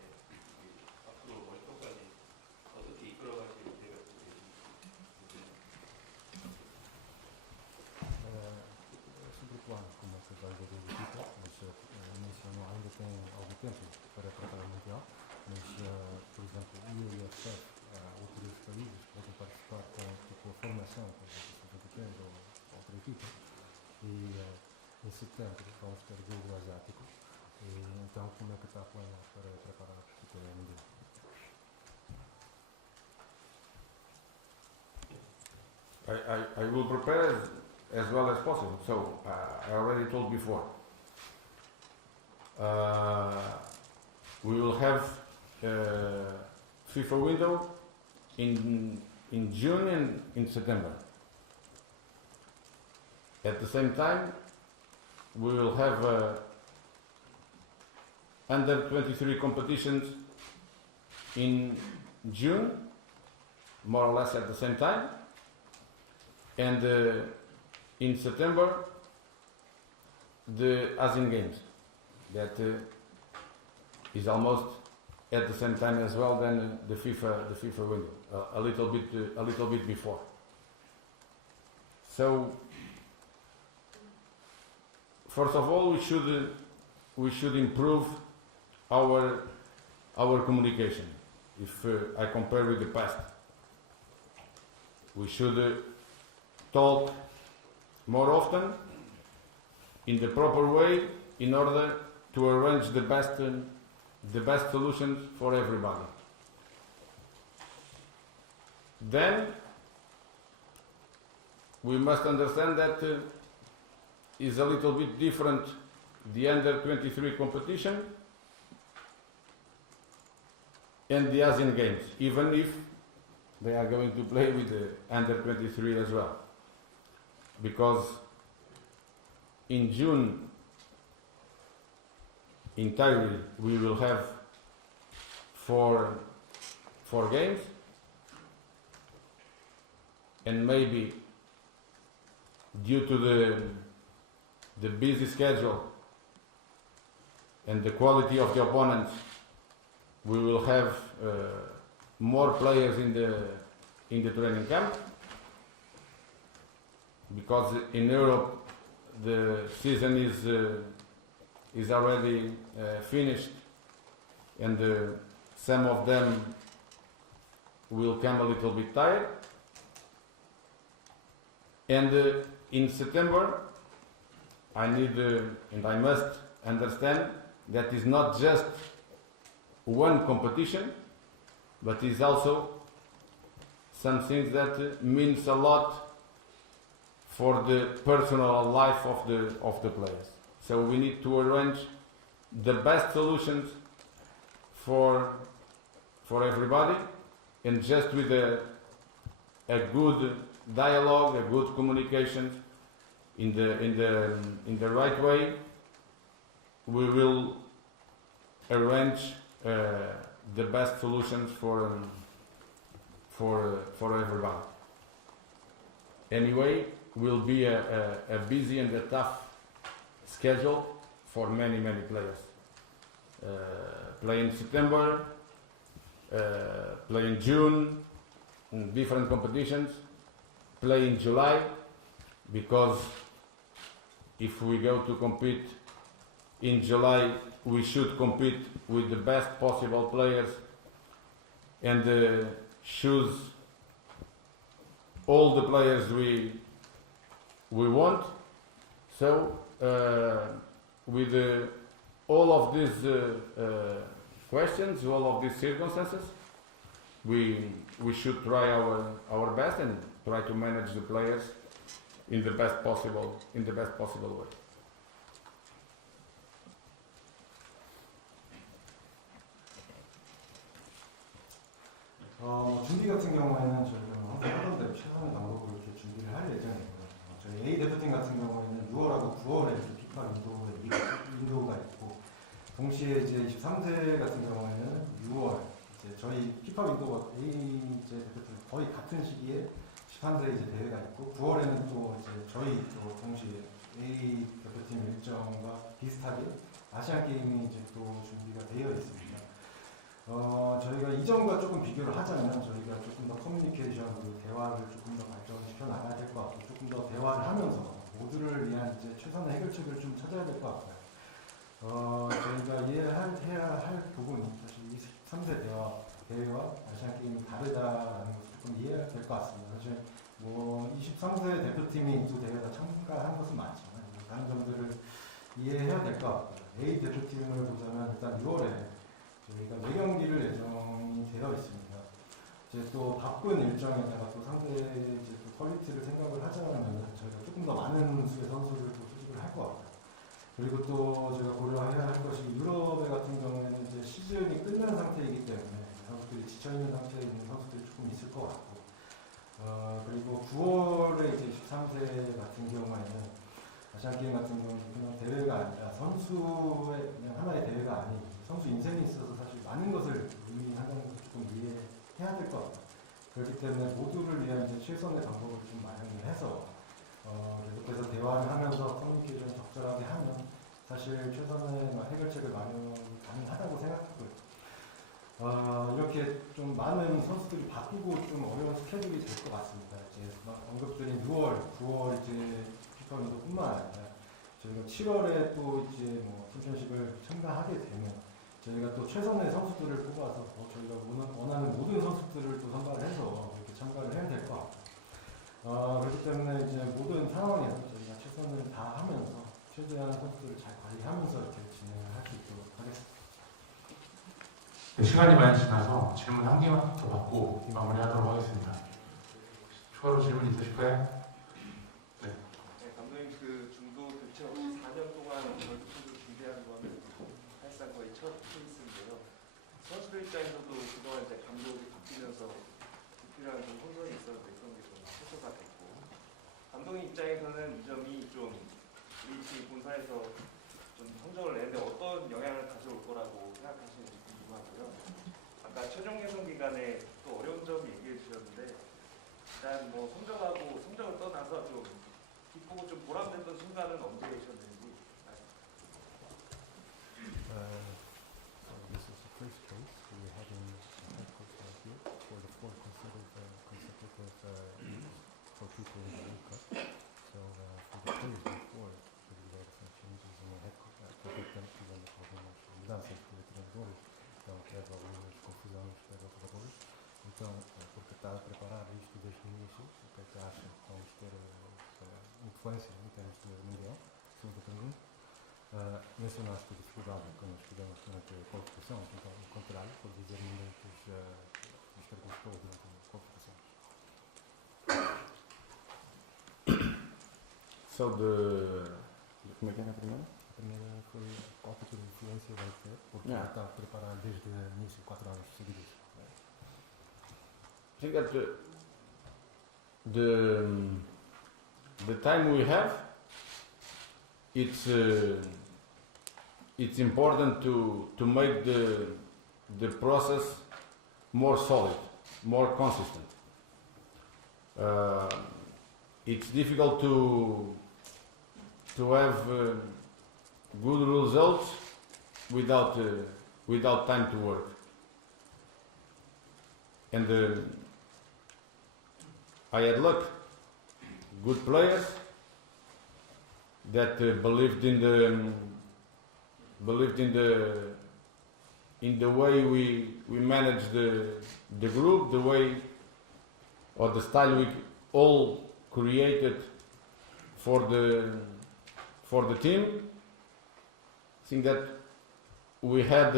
앞으로 월드컵까지 어떻게 이끌어가실 계획이 되시는지. Sobre o plano, como você vai ver o equipa, mas mencionou ainda tem algum tempo para tratar o Mundial, mas, por exemplo, eu e a FEF, outros países podem participar com tipo, a formação, por exemplo, sub-23 ou outra equipa, e em setembro vamos ter o jogo asiático, e então como é que está a planear para preparar tipo, o Mundial? I will prepare as well as possible. So I already told before. We will have FIFA window in June and in September. At the same time, we will have under 23 competitions in June, more or less at the same time. And in September, the Asian Games, that is almost at the same time as well than the FIFA window, a little bit before. So, first of all, we should improve our communication. If I compare with the past, we should talk more often in the proper way in order to arrange the best solutions for everybody. Then we must understand that is a little bit different the under 23 competition and the Asian Games, even if they are going to play with the under 23 as well. Because in June in Tyre we will have four games, and maybe due to the busy schedule and the quality of the opponents, we will have more players in the training camp. Because in Europe the season is already finished, and some of them will come a little bit tired. And in September, I need and I must understand that is not just one competition, but is also something that means a lot for the personal life of the players. So we need to arrange the best solutions for everybody, and just with a good dialogue, a good communication in the right way, we will arrange the best solutions for everybody. Anyway, will be a busy and a tough schedule for many players. Play in September, play in June, in different competitions, play in July, because if we go to compete in July, we should compete with the best possible players and choose all the players we want. So with all of these questions, all of these circumstances, we should try our best and try to manage the players in the best possible way. 준비 같은 경우에는 저희가 항상 하던 대로 최선의 방법으로 이렇게 준비를 할 예정이고요. 저희 A 대표팀 같은 경우에는 6월하고 9월에 이렇게 피파 윈도우가 있고, 동시에 이제 23세 같은 경우에는 6월 이제 저희 피파 윈도우가 A 이제 대표팀 거의 같은 시기에 13세 이제 대회가 있고, 9월에는 또 이제 저희 또 동시에 A 대표팀 일정과 비슷하게 아시안 게임이 이제 또 준비가 되어 있습니다. 저희가 이전과 조금 비교를 하자면 저희가 조금 더 커뮤니케이션 그리고 대화를 조금 더 발전시켜 나가야 될 것 같고, 조금 더 대화를 하면서 모두를 위한 이제 최선의 해결책을 좀 찾아야 될 것 같고요. 저희가 이해해야 할 부분이 사실 23세 대회와 아시안 게임이 다르다라는 것을 조금 이해해야 될 것 같습니다. 사실 뭐 23세 대표팀이 두 대회에 참가한 것은 많지만 다른 점들을 이해해야 될 것 같고요. A 대표팀을 보자면 일단 6월에 저희가 4경기를 예정이 되어 있습니다. 이제 또 바쁜 일정에다가 또 상대의 이제 또 퀄리티를 생각을 하자면 저희가 조금 더 많은 수의 선수를 또 소집을 할 것 같아요. 그리고 또 저희가 고려해야 할 것이 유럽의 같은 경우에는 이제 시즌이 끝난 상태이기 때문에 선수들이 지쳐있는 상태에 있는 선수들이 조금 있을 것 같고, 그리고 9월에 이제 13세 같은 경우에는 아시안게임 같은 경우는 그냥 대회가 아니라 선수의 그냥 하나의 대회가 아닌 선수 인생에 있어서 사실 많은 것을 의미한다는 것을 조금 이해해야 될 것 같아요. 그렇기 때문에 모두를 위한 이제 최선의 방법을 좀 마련을 해서 계속해서 대화를 하면서 커뮤니케이션 적절하게 하면 사실 최선의 해결책을 마련이 가능하다고 생각하고요. 이렇게 좀 많은 선수들이 바쁘고 좀 어려운 스케줄이 될 것 같습니다. 이제 언급드린 6월, 9월 이제 피파 윈도우뿐만 아니라 저희가 7월에 또 이제 뭐 챔피언십을 참가하게 되면 저희가 또 최선의 선수들을 뽑아서 저희가 원하는 모든 선수들을 또 선발을 해서 이렇게 참가를 해야 될 것 같아요. 그렇기 때문에 이제 모든 상황에서 저희가 최선을 다하면서 최대한 선수들을 잘 관리하면서 이렇게 진행을 할 수 있도록 하겠습니다. 네, 시간이 많이 지나서 질문 한 개만 더 받고 마무리하도록 하겠습니다. 추가로 질문 있으실까요? 네, 감독님 그 중도 교체 없이 4년 동안 월드컵을 준비하는 거는 사실상 거의 첫 케이스인데요. 선수들 입장에서도 그동안 이제 감독이 바뀌면서 불필요한 좀 혼선이 있었는데 그런 게 좀 해소가 됐고, 감독님 입장에서는 이 점이 좀 우리 팀 본사에서 좀 성적을 내는데 어떤 영향을 가져올 거라고 생각하시는지 궁금하고요. 아까 최종 예선 기간에 또 어려운 점 얘기해 주셨는데 일단 뭐 성적을 떠나서 좀 기쁘고 좀 보람됐던 순간은 언제 계셨는지. So this is the first case we had in headquarters here for the 4 consecutive for people in the World Cup. So for the players before, there were some changes in the headquarters, competentes algumas mudanças que o treinador, então teve algumas confusões para os jogadores. Então, porque está a preparar isto desde o início, o que é que acha que vamos ter influência em termos de mundial, segunda pergunta. Mencionaste a dificuldade que nós tivemos durante a qualificação, então o contrário, por dizer momentos isto gostou durante a qualificação. So como é que é a primeira? A primeira foi qual tipo de influência vai ter, porque Yeah. está a preparar desde o início 4 anos seguidos. I think that the time we have, it's important to make the process more solid, more consistent. It's difficult to have good results without time to work. And I had luck, good players that believed in the way we managed the group, the way or the style we all created for the team. I think that we have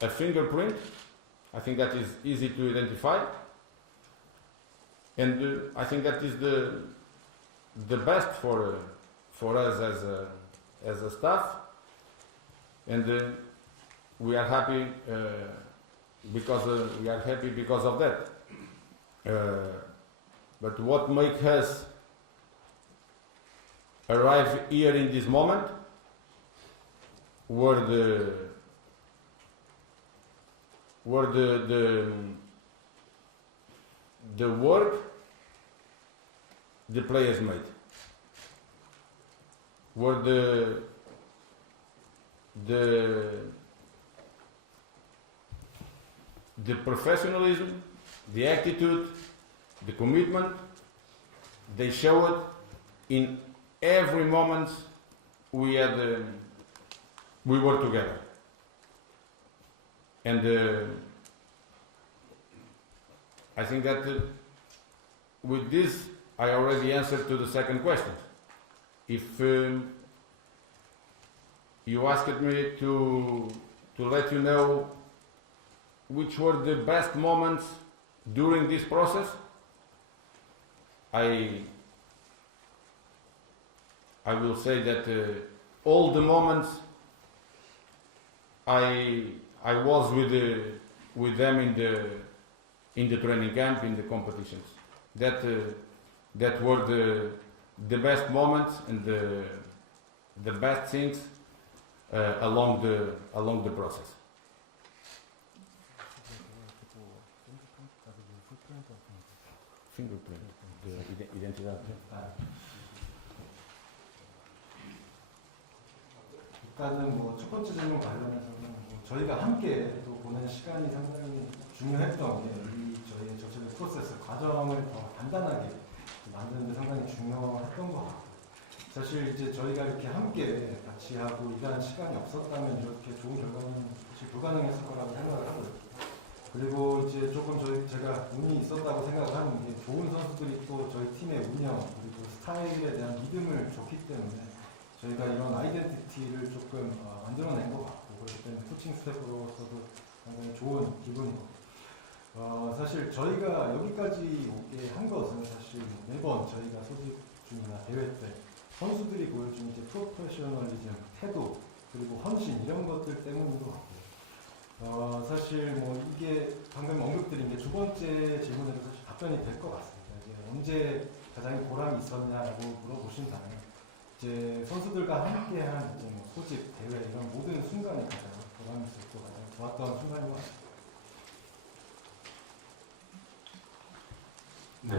a fingerprint. I think that is easy to identify, and I think that is the best for us as a staff, and we are happy because of that. But what makes us arrive here in this moment were the work the players made, were the professionalism, the attitude, the commitment they showed in every moment we were together. And I think that with this I already answered to the second question. If you asked me to let you know which were the best moments during this process, I will say that all the moments I was with them in the training camp, in the competitions. That were the best moments and the best things along the process. Fingerprint, identidad. 일단은 뭐 첫 번째 질문 관련해서는 뭐 저희가 함께 또 보낸 시간이 상당히 중요했던 게 저희의 전체 프로세스 과정을 더 단단하게 만드는 데 상당히 중요했던 것 같고, 사실 이제 저희가 이렇게 함께 같이 하고 일하는 시간이 없었다면 이렇게 좋은 결과는 사실 불가능했을 거라고 생각을 하고요. 그리고 이제 조금 제가 운이 있었다고 생각을 하는 게 좋은 선수들이 또 저희 팀의 운영 그리고 스타일에 대한 믿음을 줬기 때문에 저희가 이런 아이덴티티를 조금 만들어낸 것 같고, 그렇기 때문에 코칭 스태프로서도 상당히 좋은 기분이고, 사실 저희가 여기까지 오게 한 것은 사실 매번 저희가 소집 중이나 대회 때 선수들이 보여준 이제 프로페셔널리즘, 태도, 그리고 헌신 이런 것들 때문인 것 같고요. 사실 뭐 이게 방금 언급드린 게 두 번째 질문에도 사실 답변이 될 것 같습니다. 이제 언제 가장 보람이 있었냐라고 물어보신다면 이제 선수들과 함께한 이제 뭐 소집, 대회 이런 모든 순간이 가장 보람이 있었고 가장 좋았던 순간인 것 같습니다. 네.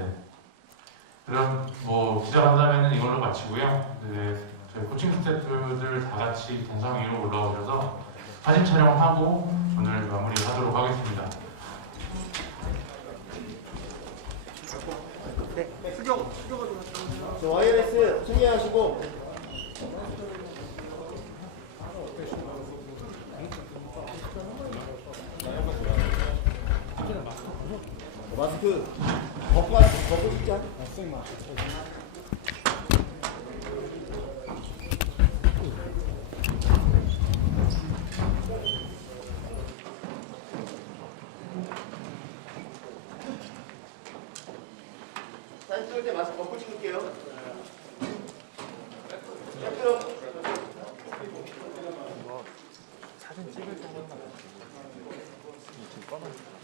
그럼 뭐 기자간담회는 이걸로 마치고요. 네, 저희 코칭 스태프들 다 같이 단상 위로 올라오셔서 사진 촬영하고 오늘 마무리하도록 하겠습니다. 네, 수경 좀 와이어레스 챙겨하시고. 마스크 벗고 싶자. 사진 찍을 때 마스크 벗고 찍을게요. 사진 찍을 때만 지금 꺼놔.